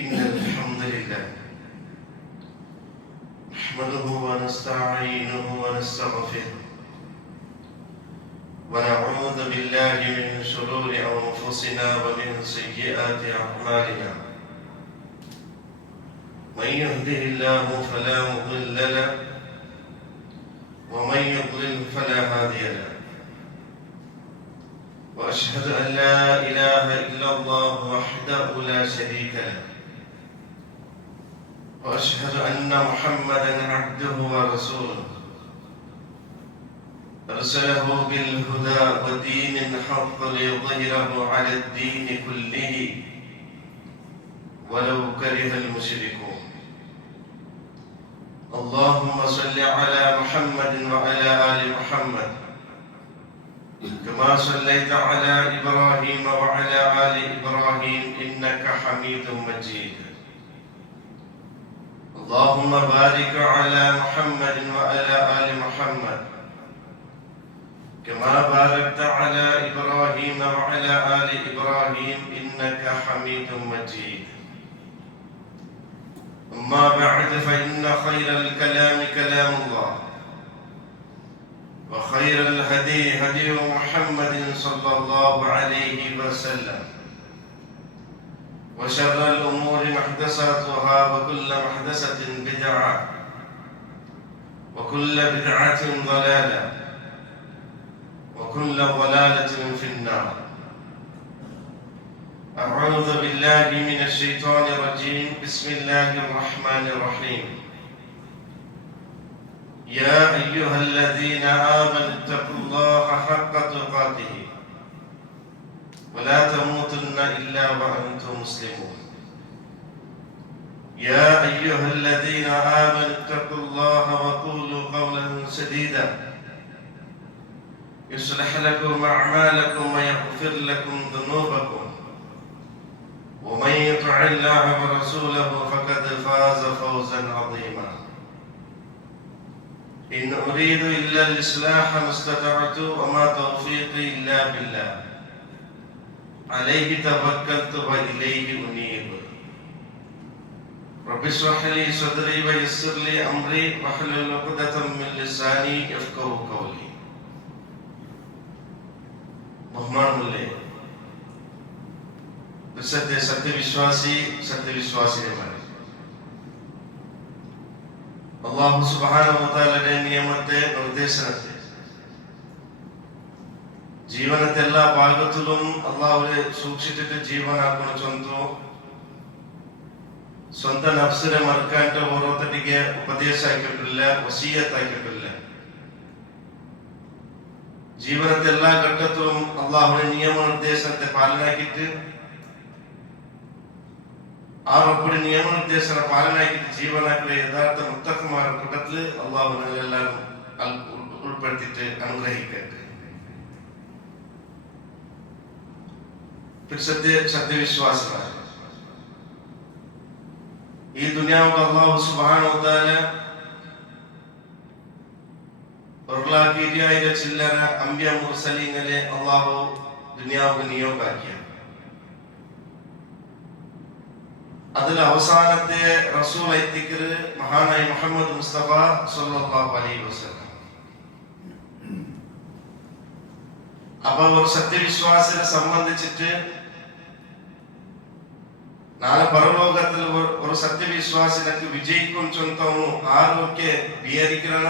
إن الحمد لله نحمده ونستعينه ونستغفره ونعوذ بالله من شرور أنفسنا ومن سيئات أعمالنا من يهده الله فلا مضل له ومن يضلل فلا هادي له وأشهد أن لا إله إلا الله وحده لا شريك له وأشهد أن محمدًا عبده ورسوله أرسله بالهدى ودين الحق ليظهره على الدين كله ولو كره المشركون اللهم صل على محمد وعلى آل محمد كما صليت على إبراهيم وعلى آل إبراهيم إنك حميد مجيد اللهم بارك على محمد وعلى آل محمد كما باركت على إبراهيم وعلى آل إبراهيم إنك حميد مجيد أما بعد فإن خير الكلام كلام الله وخير الهدي هدي محمد صلى الله عليه وسلم وشر الأمور محدثاتها وكل محدثة بدعة وكل بدعة ضلالة وكل ضلالة في النار أعوذ بالله من الشيطان الرجيم بسم الله الرحمن الرحيم يا أيها الذين آمنوا اتقوا الله حق تقاته ولا تموتن إلا وأنتم مسلمون يا أيها الذين آمنوا اتقوا الله وقولوا قولا سديدا يصلح لكم أعمالكم ويغفر لكم ذنوبكم ومن يطع الله ورسوله فقد فاز فوزا عظيما إن أريد إلا الإصلاح ما استطعت وما توفيقي إلا بالله عليه توكلت وإليه أنيب رب اشرح لي صدري ويسر لي أمري واحلل عقدة من لساني يفقهوا قولي. ബഹുമാനമുള്ളേ, സത്യവിശ്വാസിനിമാരെ, അല്ലാഹു സുബ്ഹാനഹു വ തആലയുടെ നിയമത്തെ, നിർദ്ദേശനത്തെ ജീവനത്തെ എല്ലാ ഭാഗത്തിലും അള്ളാഹുവിനെ സൂക്ഷിച്ചിട്ട് ജീവനാക്കണം. സ്വന്തം നഫ്സിനെ മറക്കാണ്ട് ഓരോരുത്തರಿಗೆ ഉപദേശ ആക്കിയിട്ടില്ല, വസീയത്താക്കിയിട്ടില്ല. ജീവനത്തെ എല്ലാ ഘട്ടത്തിലും അള്ളാഹുവിന്റെ നിയമനിർദ്ദേശത്തെ പാലനാക്കിയിട്ട് ആ റബ്ബിന്റെ നിയമനിർദ്ദേശന പാലനാക്കിയിട്ട് ജീവനാക്കിയ യഥാർത്ഥ മുത്തഖന്മാരുടെ കൂട്ടത്തിൽ അള്ളാഹു എല്ലാവരും ഉൾപ്പെടുത്തിയിട്ട് അനുഗ്രഹിക്കട്ടെ. സത്യവിശ്വാസികളാണ്. ഈ ദുനിയാവിൽ അല്ലാഹു സുബ്ഹാനഹു വ തആല ചില്ലറ അംബിയ മുർസലീങ്ങളെ അല്ലാഹു ദുനിയാവിൽ നിയോഗിക്കുക. അതിൽ അവസാനത്തെ റസൂൽ എത്തിക്കൽ മഹാനായ മുഹമ്മദ് മുസ്തഫ സല്ലല്ലാഹു അലൈഹി വസല്ലം. അപ്പൊ ഒരു സത്യവിശ്വാസിനെ സംബന്ധിച്ചിട്ട് നാളെ പരലോകത്തിൽ ഒരു സത്യവിശ്വാസിനക്ക് വിജയിക്കും ചൊന്തവನು ആരൊക്കെ വിചാരിക്കണ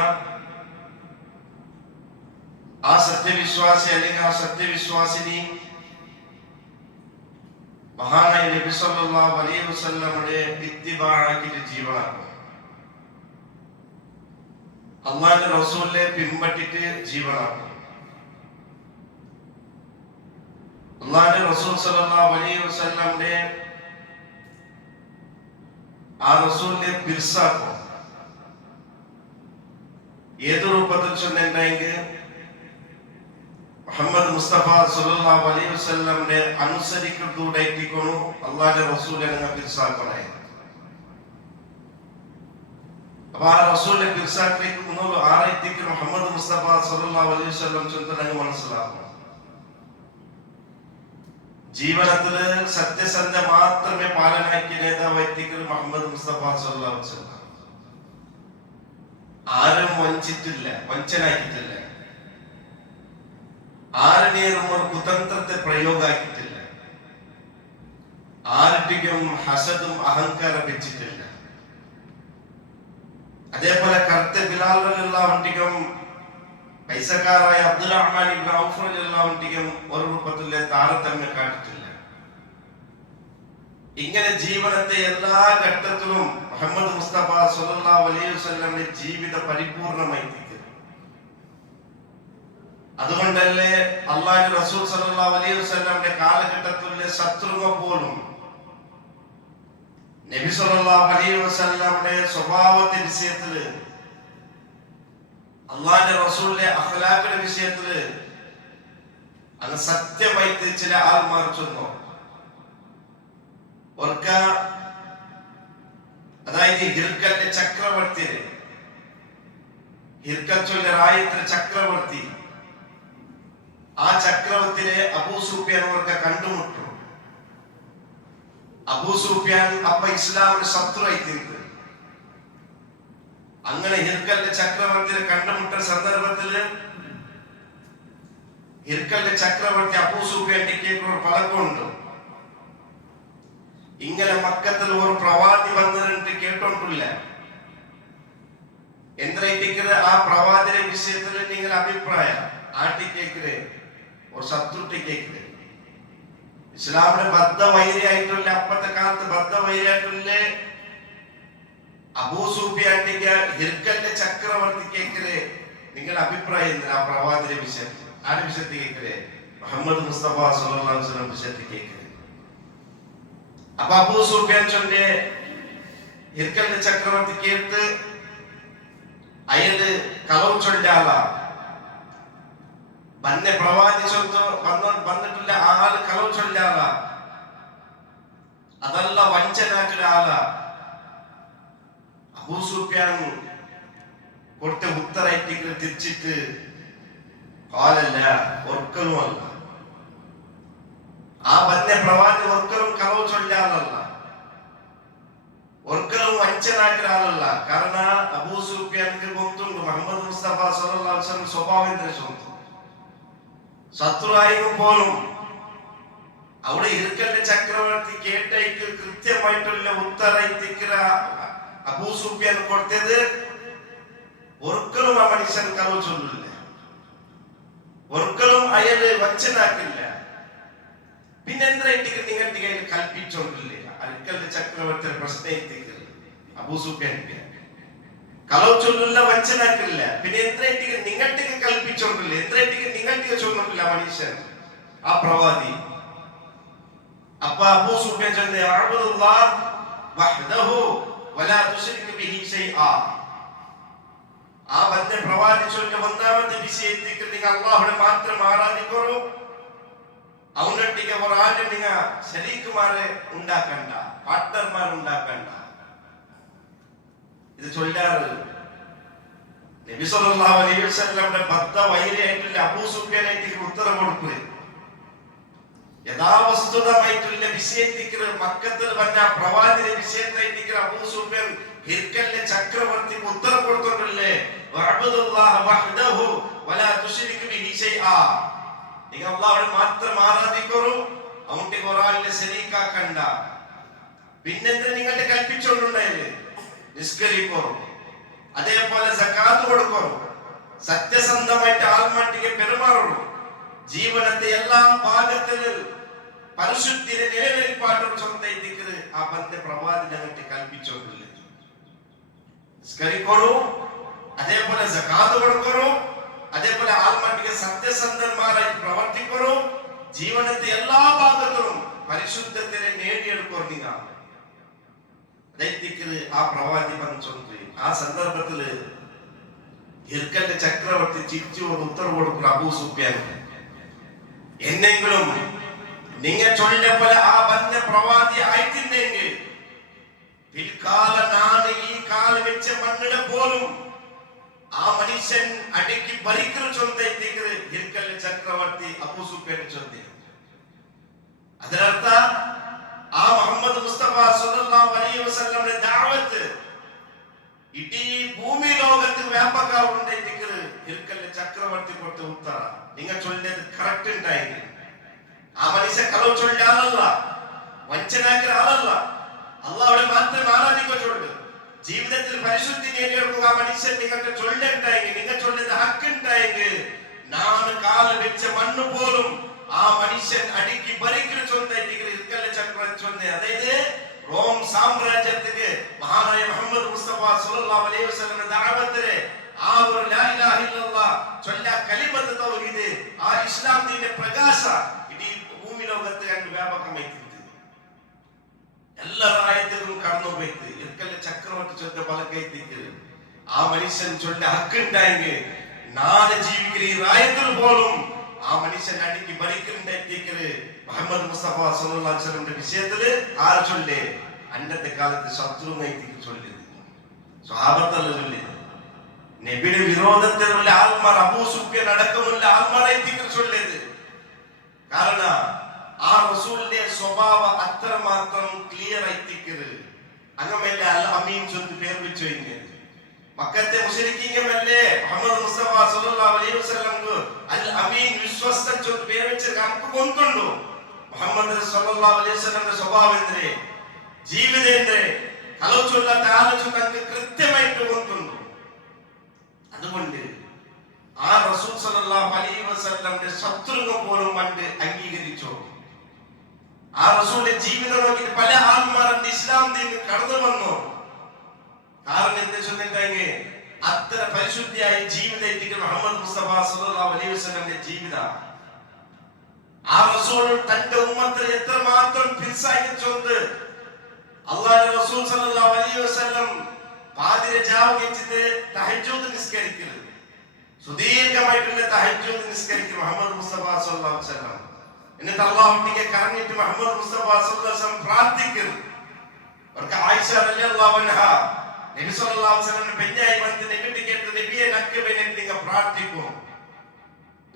ആ സത്യവിശ്വാസി അല്ലെങ്കിൽ ആ സത്യവിശ്വാസിനി മഹാനായ നബി സല്ലല്ലാഹു അലൈഹി വസല്ലമയുടെ ഇത്തിബാഅക്കിന്റെ ജീവനാക്കും. അല്ലാഹുവിന്റെ റസൂലിനെ പിൻപറ്റിട്ട് ജീവനാക്കും. അല്ലാഹുവിന്റെ റസൂൽ സല്ലല്ലാഹു അലൈഹി വസല്ലമയുടെ ആ റസൂലിനെ പിർസാക്കും. ഏത് രൂപത്തിൽ ചൊല്ലുണ്ടെങ്കിൽ മുഹമ്മദ് മുസ്തഫ സല്ലല്ലാഹു അലൈഹി വസല്ലമയെ അനുസരിക്കുന്നതോടെ എത്തിക്കൊണ്ടു അല്ലാഹുവിന്റെ റസൂലിനെ പിർസാക്കണേ. അപ്പൊ ആ റസൂലിനെ പിർസാക്കിലേക്ക് മുന്നോട്ട് ആരെത്തിക്ക് മുഹമ്മദ് മുസ്തഫ സല്ലല്ലാഹു അലൈഹി വസല്ലം ചൊല്ലുന്നത് മനസ്സിലാക്കണം. ജീവനത്തില് സത്യസന്ധ മാത്രമേ പാലനാക്കിയ നേതാവ് എത്തിക്കൽ മുഹമ്മദ് മുസ്തഫ സല്ലല്ലാഹു അലൈഹി വസല്ലം. ആരും വഞ്ചിച്ചിട്ടില്ല, വഞ്ചനാക്കിയിട്ടില്ല. ആരുടെയും ഒരു കുതന്ത്രത്തെ പ്രയോഗമാക്കിയിട്ടില്ല. ആരുടെയും ഹസദും അഹങ്കാരം വെച്ചിട്ടില്ല. അതേപോലെ കറുത്ത ബിലാൽ റളിയല്ലാഹു അൻഹു പൈസക്കാരായ അബ്ദുറഹ്മാൻ ഇബ്നു ഔഫ് റളിയല്ലാഹു അൻഹു ഒരു രൂപത്തിലെ താരതമ്യം കാട്ടിട്ടില്ല. ഇങ്ങനെ ജീവനത്തെ എല്ലാ ഘട്ടത്തിലും മുഹമ്മദ് മുസ്തഫ സല്ലല്ലാഹു അലൈഹി വസല്ലമയുടെ ജീവിത പരിപൂർണമായി തീർന്നു. അതുകൊണ്ടല്ലേ അല്ലാഹുവിന്റെ റസൂൽ സല്ലല്ലാഹു അലൈഹി വസല്ലമയുടെ കാലഘട്ടത്തിലെ ശത്രുക്കൾ പോലും നബി സല്ലല്ലാഹു അലൈഹി വസല്ലമയുടെ സ്വഭാവത്തെ വിഷയത്തില്, അള്ളാന്റെ റസൂലിന്റെ അഖ്ലാഖിന്റെ വിഷയത്തില് അങ്ങ് സത്യമായിട്ട് ചില ആൾമാർ ചൊന്നു. അതായത് ഹിർക്കലിന്റെ ചക്രവർത്തി, ഹിർക്കൽ ചൊല്ലിയ രാജ്യത്തിലെ ചക്രവർത്തി, ആ ചക്രവർത്തിനെ അബൂ സുഫിയാൻ അവർക്ക് കണ്ടുമുട്ടു. അബൂ സുഫിയാൻ അപ്പ ഇസ്ലാമിന്റെ ശത്രുവായി തീർന്നു. അങ്ങനെ ഹിർക്കലിന്റെ ചക്രവർത്തിയെ കണ്ടുമുട്ട സന്ദർഭത്തില് ഹിർക്കലിന്റെ ചക്രവർത്തി അബൂ സുഫിയാന്റെ കേൾക്കുന്ന പലക്കുണ്ട്. ഇങ്ങനെ മക്കത്തിൽ ഒരു പ്രവാദി വന്നിട്ട് കേട്ടോണ്ടില്ല. എന്താ ആ പ്രവാദിയുടെ വിഷയത്തിൽ നിങ്ങൾ അഭിപ്രായം ആട്ടി കേൾക്കേ, ഒരു ശത്രുട്ടി കേൾക്കേ? ഇസ്ലാമിന് ബദ്ധവൈരിയായിട്ടുള്ള അപ്പത്തെ കാലത്ത് ബദ്ധവൈരിയായിട്ടുള്ള അബൂ സുഫിയാന്റെ ഹിർക്കലിന്റെ ചക്രവർത്തി കേൾക്കേ, നിങ്ങളുടെ അഭിപ്രായം എന്തിനാ ആ പ്രവാദിയുടെ വിഷയത്തിൽ? ആരുടെ വിഷയത്തിൽ കേൾക്കേ? മുഹമ്മദ് മുസ്തഫ സല്ലല്ലാഹു അലൈഹി വസല്ലം വിഷയത്തിൽ കേൾക്കേ. അപ്പൊ അബൂ സുഫിയാൻ ചൊല്ലിയ ഹിർക്കലിന്റെ ചക്രവർത്തി കേട്ട് അയാള് കളവ് ചൊല്ലിയ ആളാ. വന്നെ പ്രവാദി വന്നിട്ടില്ല, ആള് കളവ് ചൊല്ലിയ ആളാ. അതല്ല വഞ്ചനാക്കുന്ന ആളാ. അബൂ സുഫിയാൻ കൊടുത്ത ഉത്തരമായിട്ട് തിരിച്ചിട്ട് കാലല്ല ഒരിക്കലും അല്ല. ആ പറഞ്ഞ പ്രവാചകൻ ഒരിക്കലും കളവ് ചൊല്ലാനല്ല, ഒരിക്കലും വഞ്ചനാക്കലാനല്ല. കാരണം അബൂ സുഫിയാൻക്ക് ಗೊತ್ತುಂಟು മുഹമ്മദ് മുസ്തഫ സല്ലല്ലാഹു അലൈഹി വസല്ലം സ്വഭാവം എന്തെന്ന്. ശത്രുവായെങ്കിൽ പോലും അവിടെ ഇരിക്കലിന്റെ ചക്രവർത്തി കേട്ടയ്ക്ക് കൃത്യമായിട്ടുള്ള ഉത്തരത്തിക്കിற അബൂ സുഫിയാൻ കൊടുത്തത് ഒരിക്കലും ആ മനുഷ്യൻ കളവ് ചൊല്ലില്ല, ഒരിക്കലും അയാള് വഞ്ചനാക്കില്ല. പിന്നെ എന്തായിട്ട് നിങ്ങളുടെ കയ്യിൽ കൽപ്പിച്ചോണ്ടില്ല. അരിക്കലിന്റെ ചക്രവർത്തി പ്രശ്നം അബൂ സുഫിയാൻ കളവ് ചൊല്ലില്ല, വഞ്ചനാക്കില്ല. പിന്നെ എന്തായിട്ട് നിങ്ങളുടെ കൽപ്പിച്ചോണ്ടില്ല, എന്തായിട്ട് നിങ്ങൾക്ക് ചൊല്ലില്ല മനുഷ്യൻ ആ പ്രവാദി. അപ്പൊ അബൂ സുഫിയാൻ ചൊല്ലുന്ന അഅ്ബുദുല്ലാഹ് വഹ്ദഹു വലാ തുശ്രിക് ബിഹി ശൈആ. ആ ബന്ധ പ്രവാദി ചൊല്ലുന്ന ഒന്നാമത്തെ വിഷയത്തിൽ നിങ്ങൾ അല്ലാഹുവിനെ മാത്രം ആരാധിക്കൂ, അവനൊട്ടിക്ക് ഒരാളും നിങ്ങൾ ശരീക്കുമാരെ ഉണ്ടാക്കണ്ട, പാർട്ട്ണർമാരെ ഉണ്ടാക്കണ്ട. ഇത് ചൊല്ലാറ് നബി സല്ലല്ലാഹു അലൈഹി വസല്ലമയുടെ ഭർത്ത വൈരിയായിട്ടുള്ള അബൂ സുഫിയാനായിട്ട് ഉത്തരം കൊടുക്കുക. യഥാവസ്തുതമായിട്ടുള്ള വിഷയത്തിക്ക് മക്കത്തിൽ പറഞ്ഞ പ്രവാചകന്റെ വിഷയത്തിലേക്ക് അബൂ സുഫിയാൻ ഹിർക്കലിന്റെ ചക്രവർത്തിക്ക് ഉത്തരം കൊടുത്തിട്ടില്ലേ, വഅബ്ദുല്ലാഹ വഹ്ദഹു വലാ തുശ്രിക് ബിഹി ശൈആ. നിങ്ങൾ അല്ലാഹുവിനെ മാത്രം ആരാധിക്കൂ, അവന്റെ ഒരാളിനെ ശരീക്കാക്കണ്ട. പിന്നെന്താ നിങ്ങളുടെ കൽപ്പിച്ചുകൊണ്ടുണ്ടായത്? നിസ്കരിക്കൂ, അതേപോലെ സക്കാത്ത് കൊടുക്കൂ, സത്യസന്ധമായിട്ട് ആത്മാട്ടിക്ക് പെരുമാറുള്ളൂ, ജീവനത്തെ എല്ലാ ഭാഗത്തിലും പരിശുദ്ധിയെ നിലനിൽപ്പാട്ടൊരു സ്വന്തം ആ ബന്ധ പ്രവാദി ഞങ്ങൾക്ക് കൽപ്പിച്ചോണ്ടില്ല. നിസ്കരിക്കൂ, അതേപോലെ സക്കാത്ത് കൊടുക്കൂ, അതേപോലെ ആത്മാട്ടിക്ക് സത്യസന്ധന്മാരായി പ്രവർത്തിക്കൂ, ജീവനത്തെ എല്ലാ ഭാഗത്തിലും പരിശുദ്ധത്തിനെ നേടിയെടുക്കൂ. നിങ്ങൾ ആ പ്രവാദി പറഞ്ഞു. ആ സന്ദർഭത്തില് ഹിർക്കലിന്റെ ചക്രവർത്തി ചിരിച്ചു ഉത്തരവ് കൊടുക്കുന്ന അബൂ സുഫിയാൻ, എന്നെങ്കിലും നിങ്ങൾ ചൊല്ലിയ പോലെ ആ ബന്ധ പ്രവാദി ആയിട്ടില്ലെങ്കിൽ പിൽക്കാല നാണ് ഈ കാല വെച്ച മണ്ണിട പോലും ആ മനുഷ്യൻ അടക്കി ഭരിക്കുന്ന ചൊന്തേക്ക് ഹിർക്കലിന്റെ ചക്രവർത്തി അബൂ സുഫിയാൻ ചൊന്തി. അതിനർത്ഥ ആ മുഹമ്മദ് മുസ്തഫ സല്ലല്ലാഹു അലൈഹി വസല്ലമയുടെ ദഅവത്ത് ഇടീ ഭൂമി ലോകത്ത് വ്യാപകമാവുണ്ടെങ്കിൽ ഹിർക്കലിന്റെ ചക്രവർത്തി കൊടുത്ത ഉത്തര നിങ്ങൾ ചൊല്ലിയത് കറക്റ്റ് ഉണ്ടായെങ്കിൽ ആ മനുഷ്യ കളവ് ചൊല്ലിയ ആളല്ല, വഞ്ചനാക്കുന്ന ആളല്ല, അള്ളാഹുവിനെ മാത്രം ആരാധിക്കുക ചൊല്ല്, ജീവിതത്തിൽ പരിശുദ്ധി നേടിയെടുക്കുക. ആ മനുഷ്യൻ നിങ്ങൾക്ക് ചൊല്ലുണ്ടായെങ്കിൽ, നിങ്ങൾ ചൊല്ലിയത് ഹക്കുണ്ടായെങ്കിൽ നാല് കാല് വെച്ച മണ്ണ് പോലും ആ മനുഷ്യൻ അടുക്കി ഭരിക്കുന്ന ചൊന്നായിട്ട് ഹിർക്കലിന്റെ ചക്രവർത്തി ചൊന്നെ. അതായത് റോം സാമ്രാജ്യത്തിക്ക് മഹാനായ മുഹമ്മദ് മുസ്തഫ സല്ലല്ലാഹു അലൈഹി വസല്ലമയുടെ ദഅവത്തിലെ ആ ഒരു ലാ ഇലാഹ ഇല്ലല്ലാഹ് ചൊല്ല കലിമത്ത് തൗഹീദ്, ആ ഇസ്ലാം ദീനിന്റെ പ്രകാശ ഇടീ ഭൂമി ലോകത്ത് കണ്ട് വ്യാപകമായി എല്ലാ റായത്തിലും കടന്നുപോയിട്ട് ഹിർക്കലിന്റെ ചക്രവർത്തി ചൊല്ല പലക്കൈത്തേക്ക് ആ മനുഷ്യൻ ചൊല്ല ഹക്കുണ്ടായെങ്കിൽ നാളെ ജീവിക്കുന്ന ഈ റായത്തിൽ പോലും ആ മനുഷ്യൻ അടിക്ക് ഭരിക്കുന്നുണ്ടെങ്കിൽ മുഹമ്മദ് മുസ്തഫ സല്ലല്ലാഹു അലൈഹി വസല്ലമയുടെ വിഷയത്തില് ആര് ചൊല്ലേ? അന്നത്തെ കാലത്ത് ശത്രുനായിട്ട് ചൊല്ലിയത്, സ്വഹാബത്തല്ല ചൊല്ലിയത്. നബിയുടെ വിരോധത്തിലുള്ള ആത്മാർ അബൂ സുഫിയാൻ അടക്കമുള്ള ആത്മാരായിട്ട് ചൊല്ലിയത്. കാരണം ആ റസൂലിന്റെ സ്വഭാവ അത്രമാത്രം ക്ലിയർ ആയിട്ടിക്കരുത്. അങ്ങമല്ല അൽ അമീൻ ചൊല്ലി പേർ വെച്ചു കഴിഞ്ഞത് മക്കത്തെ മുശ്രിക്കീങ്ങമല്ലേ മുഹമ്മദ് മുസ്തഫ സല്ലല്ലാഹു അലൈഹി വസല്ലം അൽ അമീൻ വിശ്വസ്തൻ ചൊല്ലി പേർ വെച്ച് നമുക്ക് കൊണ്ടുണ്ടോ? മുഹമ്മദ് സല്ലല്ലാഹു അലൈഹി വസല്ലമയുടെ സ്വഭാവം എന്തേ, ജീവിതം എന്തേ, കളവ് ചൊല്ലാത്ത ആലോചന നമുക്ക് കൃത്യമായിട്ട് കൊണ്ടുണ്ടോ? അതുകൊണ്ട് ആ റസൂൽ സല്ലല്ലാഹു അലൈഹി വസല്ലമയുടെ ശത്രുക്കൾ പോലും പണ്ട് അംഗീകരിച്ചു. ആ റസൂലിന്റെ ജീവിതം നോക്കിയിട്ട് പല ആത്മാരുടെ ഇസ്ലാം ദീനിൽ കടന്നു വന്നു. കാരണം എന്താ ചൊല്ലിണ്ടെങ്കിൽ അത്ര പരിശുദ്ധിയായ ജീവിതത്തിൽ മുഹമ്മദ് മുസ്തഫ സല്ലല്ലാഹു അലൈഹി വസല്ലമയുടെ ജീവിതം. ആ റസൂൽ തന്റെ ഉമ്മത്തിൽ എത്രമാത്രം ഫിർസായിച്ചോണ്ട് അല്ലാഹുവിന്റെ റസൂൽ സല്ലല്ലാഹു അലൈഹി വസല്ലം പാതിര ജാവ് വെച്ചിട്ട് തഹജ്ജുദ് നിസ്കരിക്കുന്നത്, സുദീർഘമായിട്ടുള്ള തഹജ്ജുദ് നിസ്കരിക്കും മുഹമ്മദ് മുസ്തഫ സല്ലല്ലാഹു അലൈഹി വസല്ലം. എന്നിട്ട് അല്ലാഹുവിനെ കരഞ്ഞിട്ട് മുഹമ്മദ് മുസ്തഫ സല്ലല്ലാഹു അലൈഹി വസല്ലം പ്രാർത്ഥിക്കുന്നു. അവർക്ക് ആയിഷ റളിയല്ലാഹു അൻഹ നബി സല്ലല്ലാഹു അലൈഹി വസല്ലം പെഞ്ഞായി വന്ന് നബിട്ട് കേട്ട് നബിയെ നക്ക് വേണ്ടിട്ട് നിങ്ങൾ പ്രാർത്ഥിക്കും,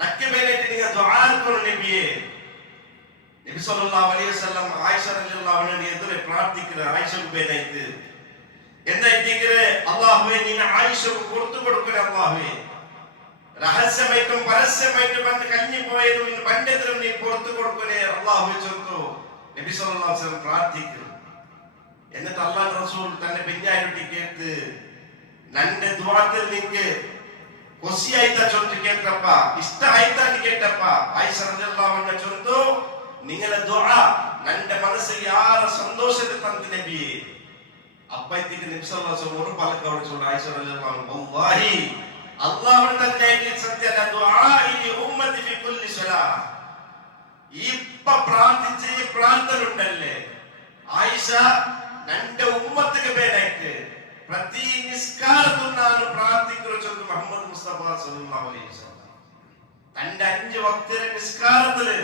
നക്ക് വേണ്ടിട്ട് നിങ്ങൾ ദുആ ചെയ്യണം നബിയെ. നബി സല്ലല്ലാഹു അലൈഹി വസല്ലം ആയിഷ റളിയല്ലാഹു അൻഹയെ എതിരെ പ്രാർത്ഥിക്കുന്ന ആയിഷക്ക് വേണ്ടിയിട്ട് എന്തായിട്ടിരിക്കുക, അല്ലാഹുവേ നീ ആയിഷക്ക് പുറത്തു കൊടുക്കണേ, അല്ലാഹുവേ രഹസ്യമായിട്ടും പരസ്യമായിട്ടും വന്ന് കഞ്ഞി പോയതും പണ്ഡിതരും നീ പുറത്തു കൊടുക്കണേ അല്ലാഹുവേ ചൊല്ലു നബി സല്ലല്ലാഹു അലൈഹി വസല്ലം പ്രാർത്ഥിക്കുന്നു. എന്നിട്ട് അല്ലാഹു റസൂൽ തന്നെ പെഞ്ഞായിട്ട് കേട്ട് നന്റെ ദുആത്തിൽ നിനക്ക് കൊസിയായിട്ടാ ചൊല്ലി കേട്ടപ്പ ഇഷ്ടായിട്ടാ നീ കേട്ടപ്പ ആയിഷ റളിയല്ലാഹു അൻഹ ചൊല്ലു നിങ്ങളുടെ ദുആ നന്റെ മനസ്സിൽ ആരെ സന്തോഷത്തെ തന്നു നബിയേ. അപ്പഴത്തേക്ക് നബി സല്ലല്ലാഹു അലൈഹി വസല്ലം ഒരു പലക്കോട് ചൊല്ലു ആയിഷ റളിയല്ലാഹു അൻഹ വല്ലാഹി അല്ലാഹു തന്നെ സത്യ ദുആഇ ഉമ്മത്തി ഫി കുല്ലി സ്വലാഹ്. ഇപ്പ പ്രാർത്ഥിച്ച ഈ പ്രാർത്ഥന ഉണ്ടല്ലേ ആയിഷ നന്റെ ഉമ്മത്തിക്ക് പേരായിട്ട് പ്രതി നിസ്കാരത്തിൽ നാണ് പ്രാർത്ഥിക്കുന്നു മുഹമ്മദ് മുസ്തഫ സല്ലല്ലാഹു അലൈഹി വസല്ലം. തന്റെ 5 വക്തിലെ നിസ്കാരത്തില്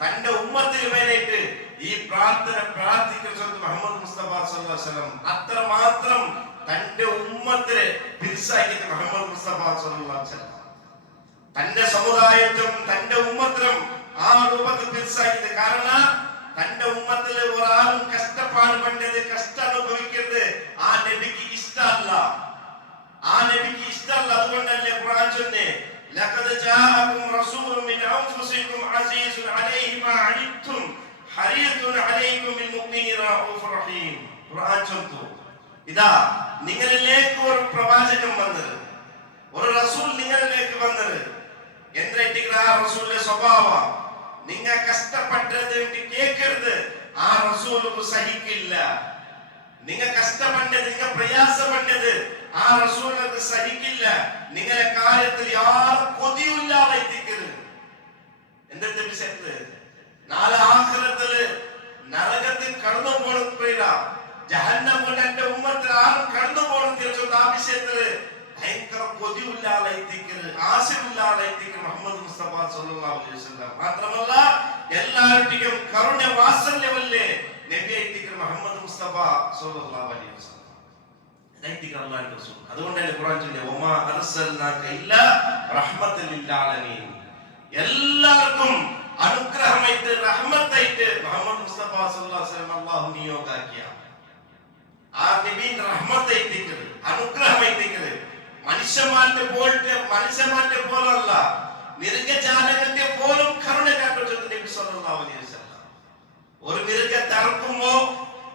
തന്റെ ഉമ്മത്തിന് പേരായിട്ട് ഈ പ്രാർത്ഥന പ്രാർത്ഥിക്കുന്നു മുഹമ്മദ് മുസ്തഫ സല്ലല്ലാഹു അലൈഹി വസല്ലം. അത്രമാത്രം തന്റെ ഉമ്മത്തിനെ പിരിസാക്കിയിട്ട് മുഹമ്മദ് മുസ്തഫ സല്ലല്ലാഹു അലൈഹി വസല്ലം തന്റെ സമുദായത്തിലും തന്റെ ഉമ്മത്തിലും ആ രൂപത്തിൽ പിരിസാക്കിയത്. കാരണം തന്റെ ഉമ്മത്തില് ഒരാളും കഷ്ടപ്പാട് പണ്ടത് കഷ്ടം അനുഭവിക്കരുത് ആ നബിക്ക് ഇഷ്ടമല്ല, ആ നബിക്ക് ഇഷ്ടമല്ല. അതുകൊണ്ടല്ലേ ഖുർആൻ ചൊല്ലുന്നേ ലഖദ് ജാഅകും റസൂലുൻ മിൻ അൻഫുസികും അസീസുൻ അലൈഹി മാ അനിത്തും ഹരീസുൻ അലൈക്കും ബിൽ മുഅ്മിനീന റഊഫുർ റഹീം. ഖുർആൻ ചൊല്ലുന്നു ഇതാ നിങ്ങളിലേക്ക് ഒരു പ്രവാചകൻ വന്നത്, ഒരു റസൂൽ നിങ്ങളിലേക്ക് വന്നത്. എന്താ ആ റസൂലിന്റെ സ്വഭാവം? നിങ്ങ കഷ്ടപ്പെട്ടത് കേൾക്കരുത്, ആ റസൂലുക്ക് സഹിക്കില്ല. നിങ്ങ കഷ്ടപ്പെട്ടത് നിങ്ങ പ്രയാസപ്പെട്ടത് ആ റസൂലുക്ക് സഹിക്കില്ല. നിങ്ങളെ കാര്യത്തിൽ യാതൊരു കൊതിയില്ലാതെ എത്തിക്കരുത്. എന്തെത്തെ വിഷയത്ത് നാളെ ആഖിറത്തില് നരകത്തിൽ കടന്നു പോണ ജഹന്നം കൊണ്ട് എന്റെ ഉമ്മത്തിൽ ആരും കടന്നു പോകണം തീർച്ചയായിട്ടും ആ വിഷയത്തില് ഭയങ്കര കൊതിയില്ലാതെ എത്തിക്കരുത്, ആശയില്ലാതെ എത്തിക്കണം മുഹമ്മദ് മുസ്തഫ സല്ലല്ലാഹു അലൈഹി വസല്ലം. മാത്രമല്ല എല്ലാവരുടെയും കരുണ വാത്സല്യമല്ലേ നബി എത്തിക്കണം മുഹമ്മദ് മുസ്തഫ സല്ലല്ലാഹു അലൈഹി വസല്ലം. ഇതായിട്ടിക്കണം അല്ലാഹുവിന്റെ റസൂൽ. അതുകൊണ്ടല്ലേ ഖുർആൻ ചൊല്ലുന്നത് വമാ അർസൽനാക ഇല്ലാ റഹ്മത്തൽ ലിൽ ആലമീൻ. എല്ലാവർക്കും അനുഗ്രഹമായിട്ട് റഹ്മത്തായിട്ട് മുഹമ്മദ് മുസ്തഫ സല്ലല്ലാഹു അലൈഹി വസല്ലം അല്ലാഹു നിയോഗിയ ആ നബിയുടെ റഹ്മത്തായിട്ടിരിക്കുന്നത് അനുഗ്രഹമായിട്ടിരിക്കുന്നത് മനുഷ്യന്മാരുടെ പോലല്ല, മൃഗജാലങ്ങളുടെ പോലും കരുണ കാട്ടുന്നത് നബി സല്ലല്ലാഹു അലൈഹി വസല്ലം. ഒരു മൃഗത്തെ അറുക്കുമ്പോ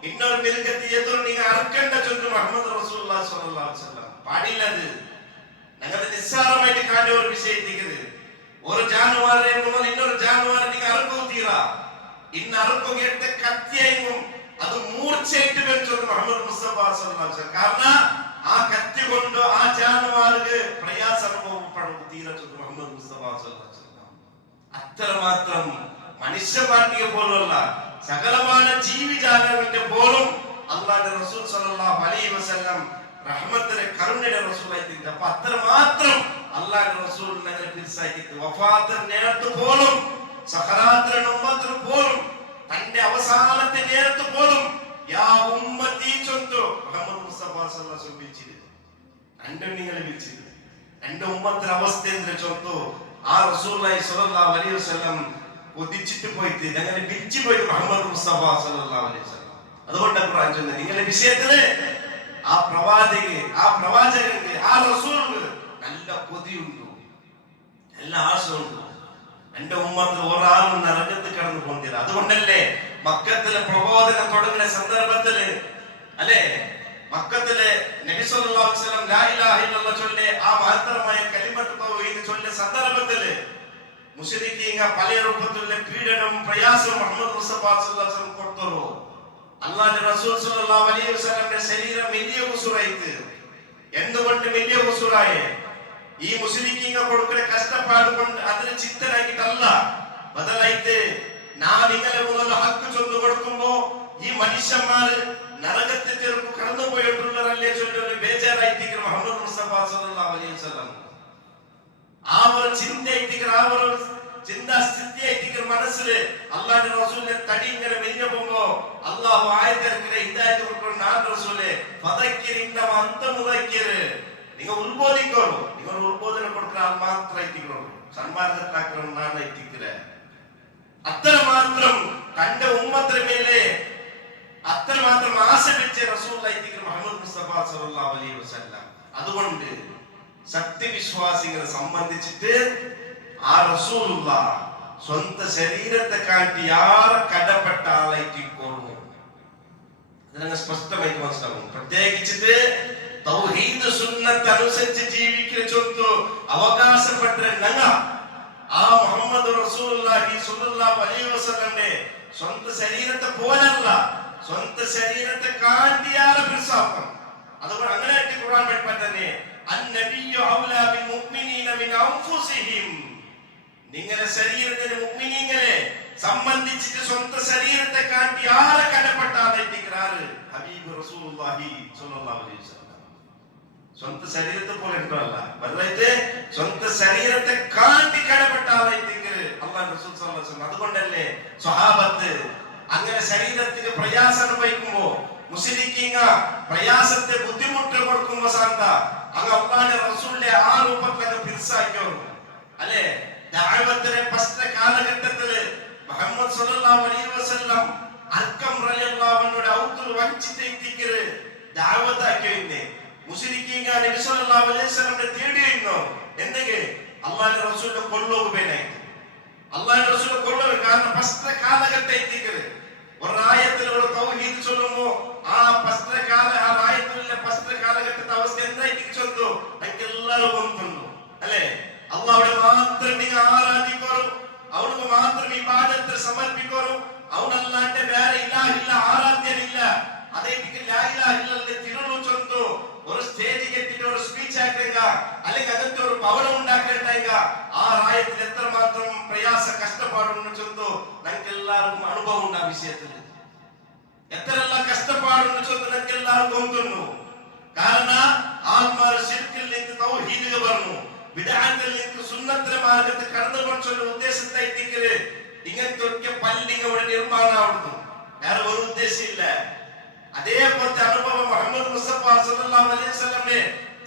ഇന്നൊരു മൃഗത്തെ എതിർ നിങ്ങൾ അറുക്കേണ്ട ചൊല്ലു മുഹമ്മദ് റസൂലുള്ളാഹി സ്വല്ലല്ലാഹു അലൈഹി വസല്ലം. പാടില്ലത്. ഞങ്ങൾ നിസ്സാരമായിട്ട് കാണുന്ന ഒരു വിഷയത്തിക്കുന്നത് ഒരു ജാനുവാരെ ഇന്നൊരു ജാനുവാരെ നിങ്ങൾ അറുക്കൂ തീരാ ഇന്ന് അറുക്കുകയുടെ കത്തിയായും അത് മൂർച്ചയായിട്ട് വെച്ചത് മുഹമ്മദ് മുസ്തഫ സല്ലല്ലാഹു അലൈഹി വസല്ലം. കാരണം ആ കത്തി കൊണ്ട് ആ ജാനുവാർക്ക് പ്രയാസം അനുഭവപ്പെടും തീരച്ചത് മുഹമ്മദ് മുസ്തഫ സല്ലല്ലാഹു അലൈഹി വസല്ലം. അത്രമാത്രം മനുഷ്യന്മാരുടെ പോലുള്ള സകലമായ ജീവിജാലങ്ങളുടെ പോലും അല്ലാഹുവിന്റെ റസൂൽ സല്ലല്ലാഹു അലൈഹി വസല്ലം റഹ്മത്തിന്റെ കരുണയുടെ റസൂലായിട്ട്. അപ്പൊ അത്രമാത്രം അല്ലാഹുവിന്റെ റസൂൽ ഞങ്ങളെ പിരിസാക്കിയിട്ട് വഫാത്തിന് നേരത്ത് പോലും സഖറാത്തിന്റെ ഉമ്മത്തിന് പോലും തന്റെ അവസാനത്തെ നേരത്ത് പോലും യാ ഉമ്മത്തി ചൊല്ലു മുഹമ്മദ് മുസ്തഫ സല്ലല്ലാഹു അലൈഹി വസല്ലം വിളിച്ചിരുന്നു. രണ്ടും നിങ്ങളെ വിളിച്ചിരുന്നു. രണ്ട് ഉമ്മത്തിന്റെ അവസ്ഥ എന്തിനു ചൊല്ലു ആ റസൂലുള്ളാഹി സ്വല്ലല്ലാഹു അലൈഹി വസല്ലം കൊതിച്ചിട്ട് പോയിട്ട് ഞങ്ങളെ വിളിച്ചു പോയി മുഹമ്മദ് മുസ്തഫ സല്ലല്ലാഹു അലൈഹി വസല്ലം. അതുകൊണ്ട് ഖുർആൻ ചൊല്ലുന്നത് നിങ്ങളുടെ വിഷയത്തില് ആ പ്രവാചകന് ആ റസൂലിന് നല്ല കൊതിയുണ്ട്, നല്ല ആശയുണ്ട്. എന്റെ ഉമ്മത്തിൽ ഒരാളും നരകത്ത് കടന്നു പോകുന്നില്ല. അതുകൊണ്ടല്ലേ മക്കത്തിലെ പ്രബോധനം തുടങ്ങുന്ന സന്ദർഭത്തില് അല്ലെ മക്കത്തിലെ നബി സല്ലല്ലാഹു അലൈഹി വസല്ലം ലാ ഇലാഹ ഇല്ലല്ലാഹ് ചൊല്ലെ ആ മഹത്തരമായ കലിമത്ത് തൗഹീദ് ചൊല്ലെ സന്ദർഭത്തില് മുശ്രിക്കീങ്ങ പല രൂപത്തിലുള്ള പീഡനം പ്രയാസം മുഹമ്മദ് മുസ്തഫ സല്ലല്ലാഹു അലൈഹി വസല്ലം കൊടുത്തോ. അല്ലാഹുവിന്റെ റസൂൽ സല്ലല്ലാഹു അലൈഹി വസല്ലമിന്റെ ശരീരം വലിയ ഉസുറായിട്ട്. എന്തുകൊണ്ട് വലിയ ഉസുറായേ? ഈ മുസ്ലിമീങ്ങൾ കൊടുക്കുന്ന കഷ്ടപ്പാട് കൊണ്ട് അതിന് ചിത്തനാക്കിട്ടല്ല, ബദലായിട്ട് ഞാൻ നിങ്ങളെ മുതൽ ഹക്ക് ചൊന്നു കൊടുക്കുമ്പോ ഈ മനുഷ്യന്മാര് നരകത്തിൽ ചേർന്ന് കടന്നുപോയിട്ടുള്ളവരല്ലേ ചൊല്ലി ബേജാറായിട്ടിരിക്കുന്ന മുഹമ്മദ് മുസ്തഫ സല്ലല്ലാഹു അലൈഹി വസല്ലം. ആ ഒരു ചിന്തയായിട്ടിരിക്കുന്ന ആ ഒരു ചിന്താസ്ഥിതിയായിട്ടിരിക്കുന്ന മനസ്സില് അള്ളാന്റെ റസൂലിന്റെ തടി ഇങ്ങനെ മെലിഞ്ഞു പോകുമ്പോ അള്ളാഹു ആയത്തിറക്കിലെ ഹിദായത്ത് കൊടുക്കണം. നാൻ റസൂലെ നിങ്ങൾ ഉത്ബോധിക്കോളൂ. നിങ്ങൾ ഉത്ബോധനം കൊടുക്കുന്ന ആൾ മാത്രം എത്തിക്കോളൂ. സന്മാർഗത്താക്കണം നാൻ എത്തിക്കില്ല. അത്രമാത്രം തന്റെ ഉമ്മത്തിന് മേലെ അത്രമാത്രം ആശ വെച്ച റസൂലുള്ളാഹി മുഹമ്മദ് മുസ്തഫ സല്ലല്ലാഹു അലൈഹി വസല്ലം. അതുകൊണ്ട് സത്യവിശ്വാസികളെ സംബന്ധിച്ചിട്ട് ആ റസൂലുള്ളാഹ് സ്വന്തം ശരീരത്തെ കാട്ടി ആരെ കടപ്പെട്ട ആളായിട്ടിക്കോളൂ. അതിനെ സ്പഷ്ടമായിട്ട് മനസ്സിലാവും. പ്രത്യേകിച്ചിട്ട് തൗഹീദ് സുന്നത്ത് അനുസരിച്ച് ജീവിക്കുന്ന ചൊന്തു അവകാശപ്പെട്ട ഞങ്ങ ആ മുഹമ്മദ് റസൂലുള്ളാഹി സ്വല്ലല്ലാഹു അലൈഹി വസല്ലമയുടെ സ്വന്തം ശരീരത്തെ പോലല്ല, സ്വന്തം ശരീരത്തെ കാണ്ടിയാലെ പിടിച്ചാക്കും. അതുകൊണ്ട് അങ്ങനെ ഖുർആൻ പഠിപ്പാൻ തന്നെ അന്നബിയ്യു ഔലാ ബിൽ മുഅ്മിനീന മിൻ അൻഫുസിഹിം. നിങ്ങളുടെ ശരീരത്തിന് മുഅ്മിനീങ്ങളെ സംബന്ധിച്ചിട്ട് സ്വന്തം ശരീരത്തെ കാട്ടി ആരെ കടപ്പെട്ടാണ് ഹബീബ് റസൂലുള്ളാഹി സ്വല്ലല്ലാഹു അലൈഹി വസല്ലം. സ്വന്തം ശരീരത്തെ പോലെ ഉണ്ടല്ല, വെറുതെ സ്വന്തം ശരീരത്തെ കാട്ടി കടപ്പെട്ട ആളായിട്ട് അള്ളാഹു റസൂൽ സ്വല്ലല്ലാഹു അലൈഹി വസല്ലം. അതുകൊണ്ടല്ലേ സ്വഹാബത്ത് അങ്ങനെ ശരീരത്തിന് പ്രയാസം അനുഭവിക്കുമ്പോ മുസ്ലിക്കീങ്ങ പ്രയാസത്തെ ബുദ്ധിമുട്ട് കൊടുക്കുമ്പോ സാന്ത അങ്ങ് അള്ളാഹുവിന്റെ റസൂലിന്റെ ആ രൂപത്തിൽ തിരിച്ചാക്കിയോ അല്ലെ. ദഅവത്തിന്റെ ഫസ്റ്റ് കാലഘട്ടത്തില് മുഹമ്മദ് സ്വല്ലല്ലാഹു അലൈഹി വസല്ലം അർക്കം റളിയല്ലാഹു അൻഹുടെ ഔത്തുൽ വഞ്ചിതൈതിക്കര് ദഅവത്താക്കിയേ മുസ്ലിക്കീങ്ങ നബി സ്വല്ലല്ലാഹു അലൈഹി വസല്ലമയെ തേടിയിരുന്നോ എന്തെങ്കിലും അള്ളാഹുവിന്റെ റസൂലിന്റെ കൊല്ലോകുബേനായിട്ട് അള്ളാഹുവിന്റെ റസൂലിന്റെ കൊല്ലോക. കാരണം ഫസ്റ്റ് കാലഘട്ടത്തിക്കര് ഒരായത്തിൽ ഒരു തൗഹീദ് ചൊല്ലുമ്പോ ആ ആയത്തിലെ ഫസ്റ്റ് കാലഘട്ടത്തെ അവസ്ഥ എന്തായിട്ട് ചൊല്ലു എനിക്ക് എല്ലാവരും കൊണ്ടുണ്ടു അല്ലെ. അള്ളാഹുടെ മാത്രം നിങ്ങൾ ആരാധിക്കോറും അവർക്ക് മാത്രം ഇബാദത്ത് സമർപ്പിക്കോറും അവനല്ലാണ്ട് വേറെ ഇലാഹില്ല ആരാധ്യനില്ല. അതേ ലാ ഇലാഹ ഇല്ലല്ലാഹ് തിരുളു ചൊല്ലുന്നു. ഒരു സ്റ്റേജ് കെട്ടിട്ട് ഒരു സ്പീച്ച് ആക്കുക അല്ലെങ്കിൽ അകത്ത് ഒരു ഭവനം ഉണ്ടാക്കേണ്ട ആ ആയത്തിൽ എത്രമാത്രം പ്രയാസ കഷ്ടപ്പാടുണ്ടെന്ന് ചൊല്ലുന്നു. ഞങ്ങൾക്ക് എല്ലാവർക്കും അനുഭവം ഉണ്ട് ആ വിഷയത്തിൽ. എത്രയെല്ലാം കഷ്ടപ്പാടുണ്ടെന്ന് ചൊല്ലുന്നു ഞങ്ങൾക്ക് എല്ലാവർക്കും തോന്നുന്നു. കാരണം ആത്മാർ ശിർക്കിൽ നിന്ന് തൗഹീദിൽ പറഞ്ഞു, ബിദ്അത്തിൽ നിന്ന് സുന്നത്തിന്റെ മാർഗത്തിൽ കടന്നുകൊണ്ടുള്ള ഉദ്ദേശത്തെ എത്തിക്കല് ഇങ്ങനത്തെ ഒക്കെ പള്ളികളുടെ നിർമ്മാണമാവുന്നു. വേറെ ഒരു ഉദ്ദേശമില്ല. അതേപോലത്തെ അനുഭവം മുഹമ്മദ് മുസ്തഫ സല്ലല്ലാഹു അലൈഹി വസല്ലമയുടെ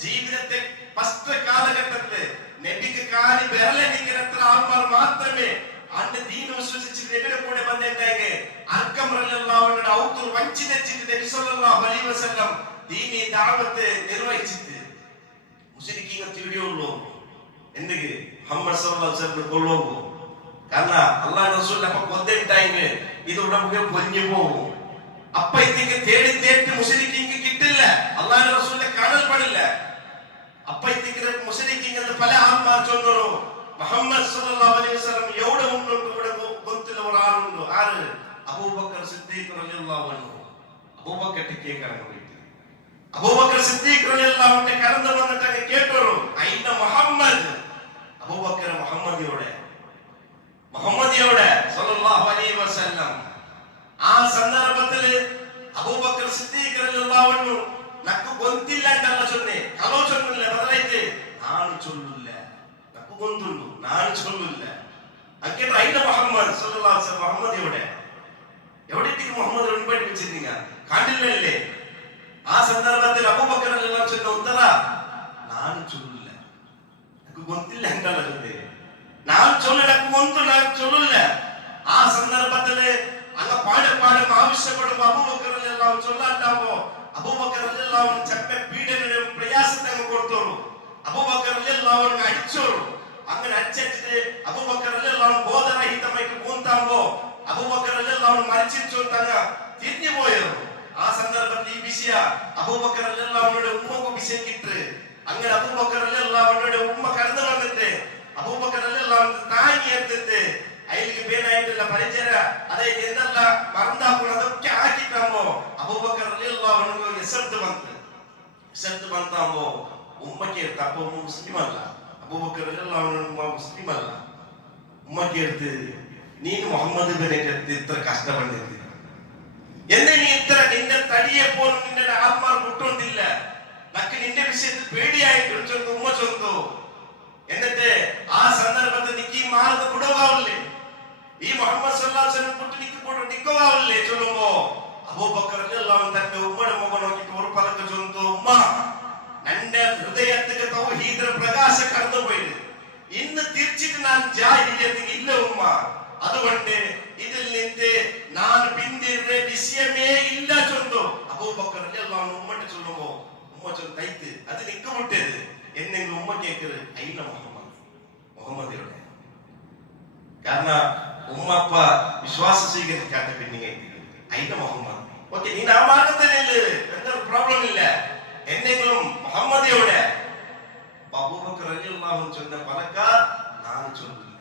ജീവിതത്തെ ഫസ്റ്റ് കാലഘട്ടത്തില് നബിക്ക് കാലി വിരലടിക്കുന്ന ആൾമാർ മാത്രമേ അന്ന് ദീൻ വിശ്വസിച്ച് നബിയുടെ കൂടെ വന്നിട്ടുണ്ടെങ്കിൽ അർക്കം റളിയല്ലാഹു അൻഹുടെ ഔത്തുൽ വഞ്ചിതച്ചിട്ട് നബി സല്ലല്ലാഹു അലൈഹി വസല്ലം ദീനി ദഅവത്ത് നിർവഹിച്ചിട്ട് മുസ്ലിക്കീങ്ങൾ തിരിയുള്ളൂ. എന്തെങ്കിലും മുഹമ്മദ് സല്ലല്ലാഹു അലൈഹി വസല്ലം കൊല്ലുകയോ കാരണം അള്ളാഹു റസൂൽ അപ്പൊ കൊന്നിട്ടായെങ്കിൽ ഇത് ഉടമ്പ് പൊലിഞ്ഞു പോകും. അപ്പൊ ഇതിക്ക് തേടി തേടി മുസ്ലിക്കീങ്ങൾക്ക് കിട്ടില്ല, അള്ളാഹു റസൂലിനെ കാണൽ പാടില്ല. അപ്പൊ ഇതിക്ക് മുസ്ലിക്കീങ്ങൾ പല ആത്മാർ ചൊന്നു മുഹമ്മദ് സല്ലല്ലാഹു അലൈഹി വസല്ലം എവിടെ ഉണ്ടോ ഇവിടെ ഗൊന്തിൽ ഒരാളുണ്ടോ. ആര്? അബൂബക്കർ സിദ്ദീഖ് റളിയല്ലാഹു അൻഹു. അബൂബക്കർ ടിക്കേ കടന്നു പോയിട്ട് അബൂബക്കർ സിദ്ദീഖ് റളിയല്ലാഹു അൻഹു കടന്നു വന്നിട്ട് കേട്ടോളൂ അയിന മുഹമ്മദ്. അബൂബക്കർ മുഹമ്മദിയോടെ സല്ലല്ലാഹു അലൈഹി വസല്ലം. ആ സന്ദർഭത്തിൽ അബൂബക്കർ സിദ്ദീഖ് റളിയല്ലാഹു അൻഹു നക്ക് ഗൊന്തില്ല എന്നല്ല ചൊന്നെ, കലോ ചൊന്നില്ല, ബദലായിട്ട് നാണ് ചൊല്ലില്ല, നക്ക് ഗൊന്തുണ്ടു നാണ് ചൊല്ലില്ല. അങ്ങനെ അയിന മുഹമ്മദ് സല്ലല്ലാഹു അലൈഹി വസല്ലം മുഹമ്മദിയോടെ എവിടേക്ക് മുഹമ്മദ് മുൻപായിട്ട് വെച്ചിരുന്നീங்க കണ്ടില്ലല്ലേ. ആ സന്ദർഭത്തിൽ അബൂബക്കർ റളിയല്ലാഹു അൻഹു ചൊന്ന ഉത്തര നാണ് ചൊല്ലില്ല, നക്ക് ഗൊന്തില്ല എന്നല്ല ചൊന്നെ, நான் சொல்லல கொண்டு நான் சொல்லல. ആ സന്ദർഭത്തില് അങ്ങ് പാടപ്പാടും ആവശ്യപ്പെടും അബൂബക്കർ റളിയല്ലാഹു ചൊല്ലാണ്ടാവോ അബൂബക്കർ റളിയല്ലാഹു ചപ്പെ പീഡനവും പ്രയാസത്തെ അങ്ങ് കൊടുത്തോളൂ. അബൂബക്കർ റളിയല്ലാഹു അടിച്ചോളൂ. അങ്ങനെ അടിച്ചിട്ട് അബൂബക്കർ റളിയല്ലാഹു ബോധരഹിതമായിട്ട് കൂന്താമ്പോ അബൂബക്കർ റളിയല്ലാഹു മരിച്ചിട്ടൊന്നങ്ങ തിരിഞ്ഞു പോയോ. ആ സന്ദർഭത്തിൽ ഈ വിഷയ അബൂബക്കർ റളിയല്ലാഹുവിന്റെ ഉമ്മക്ക് വിഷയം കിട്ട്. അങ്ങനെ അബൂബക്കർ റളിയല്ലാഹുവിന്റെ ഉമ്മ കടന്നു വന്നിട്ട് അബൂബക്കർ റളിയല്ലാഹു താങ്ങി എടുത്തിട്ട് അയിലേക്ക് പേനായിട്ടുള്ള പരിചയ അതെ എന്തെല്ലാം മറന്നാക്കണം അതൊക്കെ ആക്കിട്ടാകുമ്പോ അബൂബക്കർ റളിയല്ലാഹു എസർത്ത് ಬಂತಾಂಬೋ ഉമ്മക്ക് എടുത്ത് അപ്പൊ ഉമ്മ മുസ്ലിം അല്ല, അബൂബക്കർ റളിയല്ലാഹു ഉമ്മ മുസ്ലിം അല്ല. ഉമ്മക്ക് എടുത്ത് നീ മുഹമ്മദ് ബിനെ ഇത്ര കഷ്ടപ്പെടുന്നത് എന്നെ നീ ഇത്ര നിന്റെ തടിയെ പോലും നിന്റെ ആത്മാർ മുട്ടൊന്നില്ല, നക്ക് നിന്റെ വിഷയത്തിൽ പേടിയായിട്ട് ചൊന്നു ഉമ്മ ചൊന്നു. എന്നിട്ട് ആ സന്ദർഭത്തിൽ നിക്ക് ഈ മാർഗം വിടുവാവില്ലേ, ഈ മുഹമ്മദ് സല്ലല്ലാഹു അലൈഹി വസല്ലം കുട്ടി നിൽക്കുവാവില്ലേ ചൊല്ലുമ്പോ അബൂബക്കർ റളിയല്ലാഹു അൻഹു തന്റെ ഉമ്മയുടെ മുഖം നോക്കിയിട്ട് ഒരു പലക്ക് ചൊല്ലുന്നു, ഉമ്മ നന്റെ ഹൃദയത്തിക്ക് തൗഹീദിന്റെ പ്രകാശം കടന്നുപോയത് ഇന്ന് തിരിച്ചിട്ട് ഞാൻ ജാഹിലിയത്തിൽ ഇല്ല ഉമ്മ. അതുകൊണ്ട് ഇതിൽ നിന്ന് ഞാൻ പിന്തിരിഞ്ഞ വിഷയമേ ഇല്ല ചൊല്ലുന്നു. അബൂബക്കർ റളിയല്ലാഹു അൻഹു ഉമ്മട്ട് ചൊല്ലുമ്പോ ഉമ്മ ചൊല്ലു തൈത്ത് അത് നിക്ക് വിട്ടത് എന്നെങ്കിലും ഉമ്മ കേക്കത് അയില്ല മുഹമ്മദിയുടെ. കാരണം ഉമ്മപ്പ വിശ്വാസം സ്വീകരിക്കാത്ത പിന്നെ അയില്ല മുഹമ്മദ്. ഓക്കെ, നീ ആ മാർഗത്തിലല്ലേ, എന്തൊരു പ്രോബ്ലം ഇല്ല, എന്തെങ്കിലും മുഹമ്മദിയുടെ. അബൂബക്കർ റളിയല്ലാഹു അൻഹു ചൊന്ന പലക്ക ഞാൻ ചൊല്ലില്ല,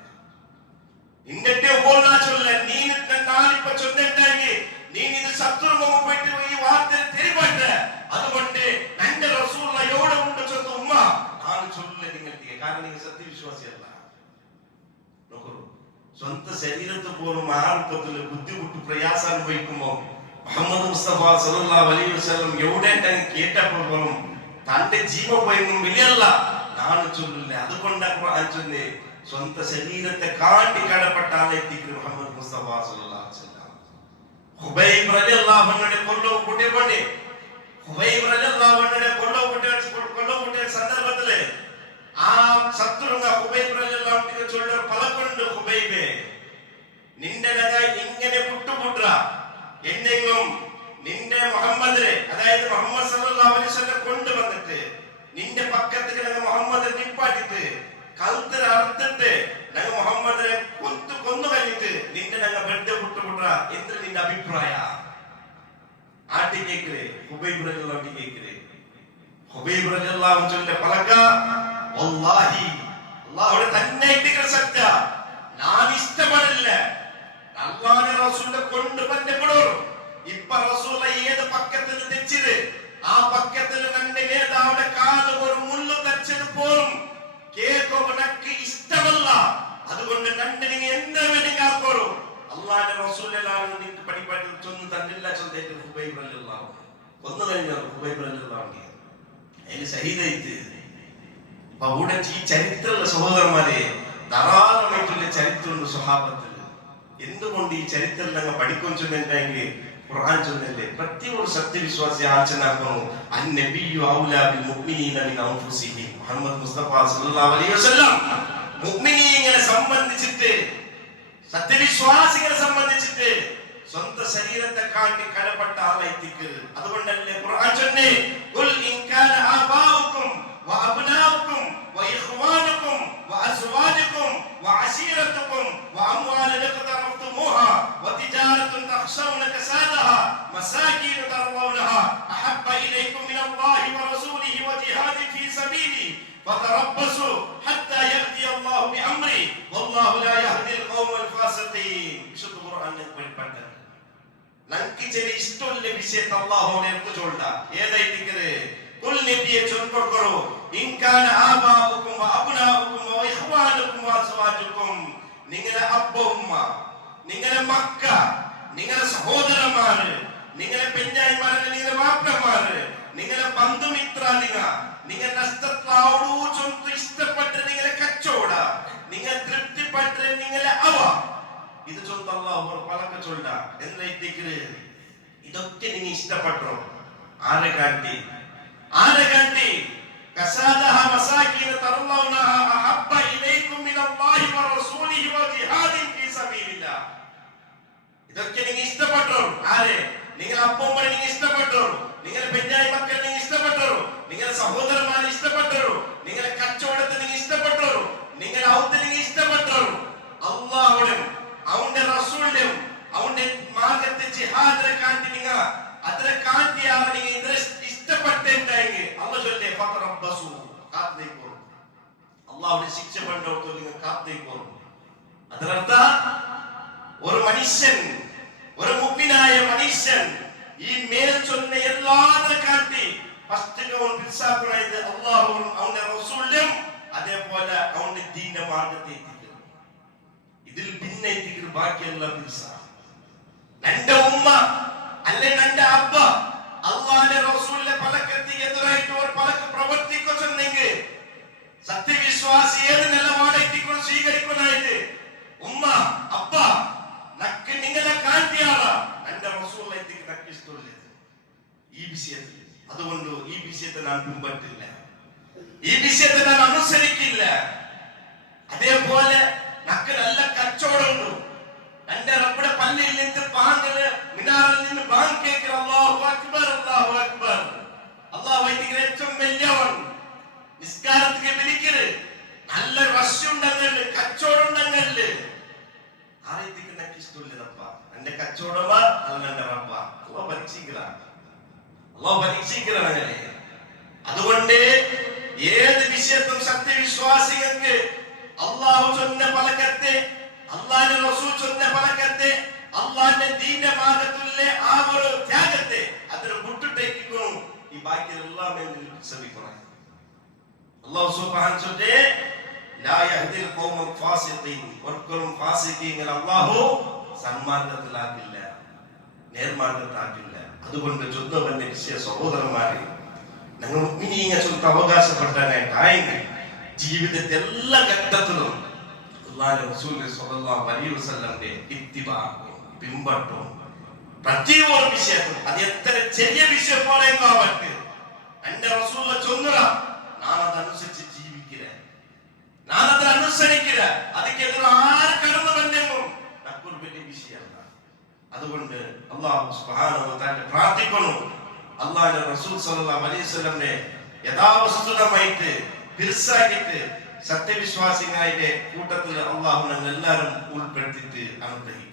നിന്റെ പോലാ ചൊല്ല. നീ നാലിപ്പ ചൊന്നിട്ടെങ്കിൽ നീ ഇത് ശത്രുമുഖ പോയിട്ട് ഈ വാർത്ത തിരിപെട്ട്. അതുകൊണ്ട് നന്റെ റസൂലുള്ളാഹിയോട് കൊണ്ട് ചൊന്ന ഉമ്മ ഞാൻ ചൊല്ലില്ല നിങ്ങൾക്ക്. കാരണം നിങ്ങൾ സത്യവിശ്വാസിയല്ല. നോക്കൂ, സ്വന്തം ശരീരത്തെ പോലും ആർപ്പത്തിൽ ബുദ്ധിമുട്ട് പ്രയാസം അനുഭവിക്കുമ്പോ മുഹമ്മദ് മുസ്തഫ സല്ലല്ലാഹു അലൈഹി വസല്ലം എവിടെ കേട്ടപ്പോൾ പോലും തന്റെ ജീവൻ പോയെന്നും വലിയല്ല ഞാൻ ചൊല്ലില്ല. അതുകൊണ്ടാണ് ഖുർആൻ ചൊല്ലി സ്വന്തം ശരീരത്തെ കാട്ടി കടപ്പെട്ട ആളെത്തിക്ക് മുഹമ്മദ് മുസ്തഫ സല്ലല്ലാഹു അലൈഹി വസല്ലം. ഹുബൈബ് റളിയല്ലാഹു അൻഹുവിനെ കൊല്ലുകൂട്ടിയപ്പോൾ ഹുബൈബ് റളിയല്ലാഹു അൻഹുവിനെ കൊല്ലുകൂട്ടിയ സന്ദർഭത്തില് ആ ശത്രുങ്ങ ഹുബൈബ് റളിയല്ലാഹു അൻഹു ചൊല്ല പലകൊണ്ട്, ഹുബൈബേ നിന്റെ നഗ ഇങ്ങനെ കുട്ടുകൂട്ടുക എന്തെങ്കിലും നിന്റെ മുഹമ്മദിനെ, അതായത് മുഹമ്മദ് സല്ലല്ലാഹു അലൈഹി വസല്ലം കൊണ്ടുവന്നിട്ട് നിന്റെ പക്കത്തേക്ക് ഞങ്ങൾ മുഹമ്മദിനെ നിപ്പാട്ടിട്ട് കഴുത്തിൽ അറുത്തിട്ട് ഞങ്ങൾ മുഹമ്മദിനെ കൊന്നു കഴിഞ്ഞിട്ട് നിന്റെ ഞങ്ങൾ ബെഡ് കുട്ടുകൂട്ടുക എന്ത് നിന്റെ അഭിപ്രായ? ആട്ടി കേൾക്കേ ഹുബൈബ് റളിയല്ലാഹു അൻഹു കേൾക്കേ. ഹുബൈബ് റളിയല്ലാഹു അൻഹു പലക വല്ലാഹി അല്ലാഹുവേ തന്നെ ഇട്ടിക്കൽ സത്യ ഞാൻ ഇഷ്ടപ്പെടില്ല. അല്ലാഹുവിന്റെ റസൂലിനെ കൊണ്ട് ബന്ധപ്പെടും. ഇപ്പ റസൂല ഏത് പക്കത്തിൽ തെച്ചിത് ആ പക്കത്തിൽ നന്റെ നേതാവിടെ കാല് ഒരു മുള്ളു തച്ചത് പോലും കേൾക്കുമ്പോൾ എനിക്ക് ഇഷ്ടമല്ല. അതുകൊണ്ട് നന്റെ നിങ്ങൾ എന്താ വേണമെങ്കിൽ ആക്കോളൂ. അല്ലാഹുവിന്റെ റസൂലിലാണ് നിങ്ങൾക്ക് പഠിപ്പാട്ടി ചൊന്ന് തന്നില്ല ചൊല്ലേറ്റ് ഹുബൈബ് റളിയല്ലാഹു അൻഹു കൊന്നു കഴിഞ്ഞാൽ ഹുബൈബ് റളിയല്ലാഹു അൻഹു അതിന് ശഹീദായിട്ട്. അപ്പൊ അവിടെ ഈ ചരിത്രമുള്ള സഹോദരന്മാരെ ധാരാളമായിട്ടുള്ള ചരിത്രമുണ്ട് സ്വഹാബത്തിൽ. എന്തുകൊണ്ട് ഈ ചരിത്രം ഞങ്ങൾ പഠിക്കും ചൊല്ലുണ്ടെങ്കിൽ ഖുർആൻ ചൊല്ലില്ലേ പ്രത്യേക സത്യവിശ്വാസി ആലോചനാക്കുന്നു. അന്നബിയ്യു ഔലാ ബിൽ മുഅ്മിനീന മിൻ അൻഫുസിഹിം. മുഹമ്മദ് മുസ്തഫ സല്ലല്ലാഹു അലൈഹി വസല്ലം മുഅ്മിനീങ്ങളെ സംബന്ധിച്ചിട്ട്, സത്യവിശ്വാസികളെ സംബന്ധിച്ചിട്ട് സ്വന്തം ശരീരത്തെ കാട്ടി കടപ്പെട്ട ആളായിത്തിക്ക്. അതുകൊണ്ടല്ലേ ഖുർആൻ ചൊല്ലിനെ ഖുൽ ഇൻ കാന ആബാഉകും വഅബ്നാഉകും വഇഖ്വാനുകും വഅസ്വാജുകും വഅശീറതുകും വഅംവാലുൻ ഇഖ്തറഫ്തുമൂഹാ വതിജാറത്തുൻ തഖ്ശൗന കസാദഹാ മസാകിൻ തർളൗനഹാ അഹബ്ബ ഇലൈകും മിനല്ലാഹി വറസൂലിഹി വജിഹാദിൻ ഫീ സബീലി ഫതറബ്ബസു ഹത്താ യഅതി അല്ലാഹു ബിഅംരി വല്ലാഹു ലാ യഹ്ദിൽ ഖൗമൽ ഫാസിഖീൻ. വിശുദ്ധ ഖുർആനിൽ പഠിപ്പണ്ട നക്ക് ചെറിയ ഇഷ്ടമുള്ള വിഷയത്തെ അല്ലാഹുവിനെ എടുത്തു ചൊല്ല. ഏതായിട്ടിക്കത് കുൽ നബിയെ ചൊല്ലിക്കൊടുക്കറോ ഇൻ കാന ആബാഉകും വഅബ്നാഉകും വഇഖ്വാനുകും വഅസ്വാജുകും. നിങ്ങളുടെ അപ്പ ഉമ്മ, നിങ്ങളുടെ മക്ക, നിങ്ങളുടെ സഹോദരന്മാര്, നിങ്ങളുടെ പെഞ്ഞായിമാര്, നിങ്ങളുടെ വാപ്പന്മാര്, നിങ്ങളുടെ ബന്ധുമിത്രാദികൾ, നിങ്ങൾ നഷ്ടത്താവൂ ചൊന്ത് ഇഷ്ടപ്പെട്ട് നിങ്ങളെ കച്ചവട നിങ്ങൾ തൃപ്തിപ്പെട്ട് നിങ്ങളെ അവ ഇത് ചൊല്ല് അല്ലാഹു പലക ചൊല്ല. എന്തായിട്ടിക്ക് ഇതൊക്കെ നിങ്ങൾ ഇഷ്ടപ്പെട്ടോ ആരെ കാട്ടി കസാദഹ മസാകിൻ തർളൗനഹ അഹബ്ബ ഇലൈകും മിനല്ലാഹി വറസൂലിഹി വജിഹാദിൻ ഫീ സബീലില്ലാഹ്. ഇതൊക്കെ നിങ്ങൾ ഇഷ്ടപ്പെട്ടോ ആരെ? നിങ്ങൾ അപ്പൂമ്മനെ നിങ്ങൾ ഇഷ്ടപ്പെട്ടോ, നിങ്ങളുടെ പെഞ്ഞായി മക്കൾ നിങ്ങൾ ഇഷ്ടപ്പെട്ടോ, നിങ്ങളുടെ സഹോദരന്മാരെ ഇഷ്ടപ്പെട്ടോ, നിങ്ങളുടെ കച്ചവടത്തെ നിങ്ങൾ ഇഷ്ടപ്പെട്ടോ, നിങ്ങളുടെ ഔത്ത് നിങ്ങൾ ഇഷ്ടപ്പെട്ടോ. അല്ലാഹുവിനും അവന്റെ റസൂലിനും അവന്റെ മാർഗത്തെ ജിഹാദിനെ കാട്ടി നിങ്ങൾ അതിനെ കാട്ടിയാണ് നിങ്ങൾ ഇഷ്ടപ്പെട്ടെങ്കിൽ അല്ലാഹു ചൊല്ലെ ഫതറബ്ബസു കാത്തേക്കോ. അല്ലാഹുവിന്റെ ശിക്ഷ പണ്ടോട്ടോ നിങ്ങൾ കാത്തേക്കോ. അതിനർത്ഥ ഒരു മനുഷ്യൻ, ഒരു മുഅ്മിനായ മനുഷ്യൻ ഈ മേൽ ചൊന്ന എല്ലാതെ കാട്ടി ഫസ്റ്റ് അവൻ പിൻസാക്കുന്നത് അല്ലാഹുവും അവന്റെ റസൂലും അതേപോലെ അവന്റെ ദീന്റെ മാർഗത്തെ എത്തിക്കണം. ഇതിൽ പിന്നെ എത്തിക്കുന്ന ബാക്കിയെല്ലാം പിൻസ. നന്റെ ഉമ്മ അല്ലെ നന്റെ അബ്ബ അല്ലാഹുവിന്റെ റസൂലിന്റെ പലകത്തി എതിരായിട്ട് ഒരു പലക്ക് പ്രവർത്തിക്കുന്നെങ്കിൽ സത്യവിശ്വാസി ഏത് നിലപാടെത്തിക്കൊണ്ട് സ്വീകരിക്കുന്നതായിട്ട് ഉമ്മ അബ്ബ വിഷയത്തെ നാം പിൻപറ്റില്ല, ഈ വിഷയത്തെ നാം അനുസരിക്കില്ല. അതേപോലെ നക്ക് നല്ല കച്ചവടമുണ്ട്. എന്റെ റബ്ബിയുടെ പള്ളിയിൽ നിന്ന് ബാങ്കില് മിനാറിൽ നിന്ന് ബാങ്ക് കേൾക്കുന്ന അല്ലാഹു അക്ബർ അല്ലാഹു അക്ബർ, അല്ലാഹു ഏറ്റവും വലിയവൻ. നിസ്കാരത്തിന് വിളിക്കരുത്, നല്ല റഷ്യുണ്ടെങ്കിൽ കച്ചവടം ഉണ്ടെങ്കിൽ ആരെത്തിക്ക് നക്ക് ഇഷ്ടമില്ലതപ്പ. എന്റെ കച്ചവടമാ അല്ല എന്റെ റബ്ബ. അല്ലാഹു പരീക്ഷിക്കണം അങ്ങനെ. അതുകൊണ്ട് ഏത് വിഷയത്തും സത്യവിശ്വാസികൾക്ക് അള്ളാഹു ചൊന്ന പലകത്തെ, അള്ളാന്റെ റസൂൽ ചൊന്ന പലകത്തെ, അള്ളാന്റെ ദീന്റെ മാർഗത്തിലുള്ള ആ ഒരു ത്യാഗത്തെ അതിന് വിട്ടിട്ടേക്കും. ഈ ബാക്കിയെല്ലാം ശ്രമിക്കണം. അല്ലാഹു സുബ്ഹാനഹു വതആല ലാ യഹ്ദിൽ ഖൗമൽ ഫാസിഖീൻ, ഒരിക്കലും ഫാസിഖീങ്ങളെ അല്ലാഹു സന്മാർഗത്തിലാക്കില്ല, നേർമാർഗത്തിലാക്കില്ല. അതുകൊണ്ട് ചൊന്നവന്റെ വിഷയ സഹോദരന്മാരെ, ഞങ്ങൾ മുഅ്മിനീങ്ങൾ ചൊന്ന അവകാശപ്പെട്ടാനായിട്ട് ജീവിതത്തെ എല്ലാ ഘട്ടത്തിലും അല്ലാഹുവിന്റെ റസൂൽ സ്വല്ലല്ലാഹു അലൈഹി വസല്ലമയുടെ ഇത്തിബാ, പിൻപറ്റും. പ്രത്യേക വിഷയത്തിൽ അത് എത്ര ചെറിയ വിഷയം പോലെയെങ്കിലും ആവട്ടെ, എന്റെ റസൂൽ ചൊന്നറ നാനതനുസരിച്ച് ജീവിക്കുക, നാനതനുസരിക്കുക. അതിക്കെതിരെ ആര് കടന്നു വന്നെന്നും നമുക്കൊരു വലിയ വിഷയമല്ല. അതുകൊണ്ട് അല്ലാഹു സുബ്ഹാനഹു വ തആല പ്രാർത്ഥിക്കുന്നു, അല്ലാഹുവിന്റെ റസൂൽ സ്വല്ലല്ലാഹു അലൈഹി വസല്ലമയെ യഥാവസ്ഥിതമായിട്ട് പിർസാക്കിയിട്ട് സത്യവിശ്വാസികളുടെ കൂട്ടത്തിൽ അല്ലാഹു ഞങ്ങൾ എല്ലാവരും ഉൾപ്പെടുത്തിയിട്ട് അനുഗ്രഹിക്കട്ടെ.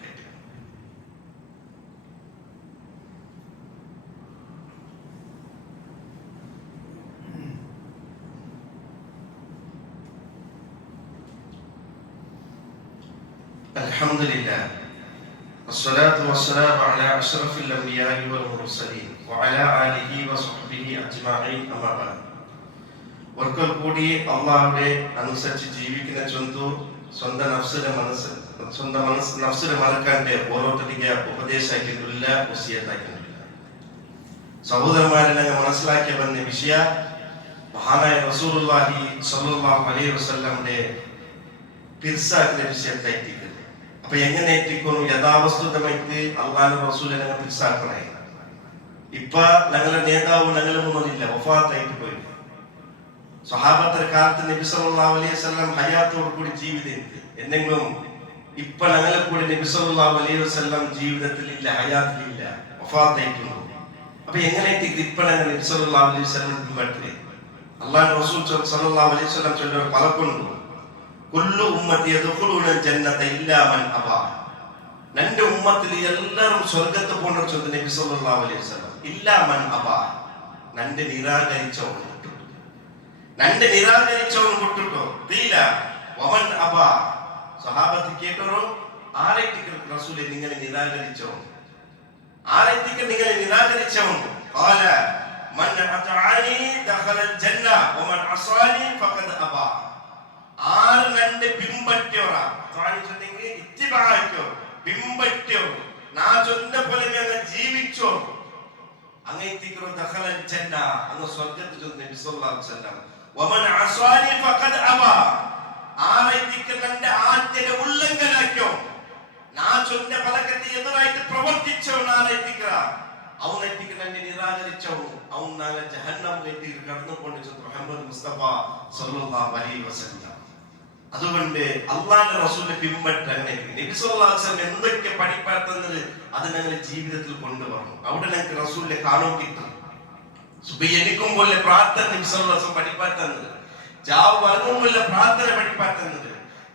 അൽഹംദുലില്ലാഹ് വസ്സലാത്തു വസ്സലാമു അലാ അഷ്റഫിൽ അംബിയാഇ വൽ മുർസലീൻ വഅലാ ആലിഹി വസഹ്ബിഹി അജ്മഈൻ. അമ്മാ ബഅദ്. ഒരിക്കൽ കൂടി അള്ളാഹുവിനെ അനുസരിച്ച് ജീവിക്കുന്ന സ്വന്തം നഫ്സിനെ മറക്കാന്റെ ഓരോരുത്തರಿಗೆ ഉപദേശിക്കുന്നില്ല, വസിയത്താക്കുന്നില്ല. സഹോദരന്മാരെ, ഞങ്ങൾ മനസ്സിലാക്കിയ വന്ന വിഷയ മഹാനായ റസൂലുള്ളാഹി സ്വല്ലല്ലാഹു അലൈഹി വസല്ലമയുടെ പിർസാക്കിന്റെ വിഷയത്തായിട്ടിരിക്കുന്നത്. അപ്പൊ എങ്ങനെ എത്തിക്കുന്നു? യഥാവസ്ഥിതമായിട്ട് അള്ളാഹുവിന്റെ റസൂലിനെ ഞങ്ങൾ പിർസാക്കണേ. ഇപ്പൊ ഞങ്ങളുടെ നേതാവ് ഞങ്ങളുടെ മുന്നിലില്ല, വഫാത്തായിട്ട് പോയി. സ്വഹാബത്തിന്റെ കാലത്ത് നബി സല്ലല്ലാഹു അലൈഹി വസല്ലം ഹയാത്തോട് കൂടി ജീവിതത്തിൽ എന്തെങ്കിലും ഇപ്പൊ ഞങ്ങളെ കൂടി നബി സല്ലല്ലാഹു അലൈഹി വസല്ലം ജീവിതത്തിൽ ഇല്ല, ഹയാത്തിലില്ല, വഫാത്തായിട്ടുണ്ട്. അപ്പൊ എങ്ങനെ ഇപ്പൊ ഞങ്ങൾ നബി സല്ലല്ലാഹു അലൈഹി വസല്ലം പിൻപറ്റി? അല്ലാഹുവിന്റെ റസൂൽ സല്ലല്ലാഹു അലൈഹി വസല്ലം ചൊല്ലുന്ന പലകൊണ്ടു കുല്ലു ഉമ്മത്തി യദ്ഖുലൂനൽ ജന്നത ഇല്ലാ മൻ അബാ. രണ്ട് ഉമ്മത്തിൽ എല്ലാവരും സ്വർഗ്ഗത്തിൽ പോകണം ചൊല്ലുന്ന നബി സല്ലല്ലാഹു അലൈഹി വസല്ലം. ഇല്ലാ മൻ അബാ, രണ്ട് നിരാകരിച്ചവൻ, രണ്ട് നിരാകരിച്ചവൻ വിട്ടിട്ടോ. തീല വമൻ അബാ, സഹാബത്ത് കേട്ടോരോ ആരെത്തിക്ക് റസൂലെ നിങ്ങളെ നിരാകരിച്ചവൻ, ആരെത്തിക്ക് നിങ്ങളെ നിരാകരിച്ചവൻ. ഖാല മൻ അതഅനി ദഖലൽ ജന്ന വമൻ അസാനി ഫഖദ് അബാ. ആര് രണ്ട് പിൻപറ്റിയോറാ, അതാണി ചൊന്നെങ്കിൽ ഇത്തിബാഅക്കോ, പിൻപറ്റിയോ, നാ ചൊന്ന പോലെ അങ്ങ് ജീവിച്ചോ, അങ്ങേത്തിക്കോ ദഖലൽ ജന്ന, അങ്ങ് സ്വർഗ്ഗത്തിൽ ചൊന്ന നബി സല്ലല്ലാഹു അലൈഹി വസല്ലം. വമൻ അസാനി ഫഖദ് അബാ, ആരെത്തിക്ക് തന്റെ ആജ്ഞയെ ഉല്ലംഘനാക്കിയോ, നാ ചൊന്ന പലകത്തെ എതിരായിട്ട് പ്രവർത്തിച്ചോ, ആരെത്തിക്ക അവൻ എത്തിക്ക് തന്നെ നിരാകരിച്ചോ, അവൻ നാളെ ജഹന്നം എത്തിക്ക് കടന്നുകൊണ്ട് മുഹമ്മദ് മുസ്തഫ സല്ലല്ലാഹു അലൈഹി വസല്ലം. അതുകൊണ്ട് അള്ളാഹുവിന്റെ റസൂലിനെ പിൻപറ്റാൻ നബി സല്ലല്ലാഹു അലൈഹി വസല്ലം എന്തൊക്കെ പഠിപ്പാട്ടുന്നത് അത് ഞങ്ങളുടെ ജീവിതത്തിൽ കൊണ്ടുവരണം. അവിടെ ഞങ്ങൾക്ക് റസൂലിനെ കാണാൻ കിട്ടും. സുബഹി എണീക്കുമ്പോൾ പ്രാർത്ഥന നബി സല്ലല്ലാഹു അലൈഹി വസല്ലം പഠിപ്പാട്ടുന്നത്, ജാവ് വർഗവുമില്ല പ്രാർത്ഥന പഠിപ്പാട്ടുന്നത്,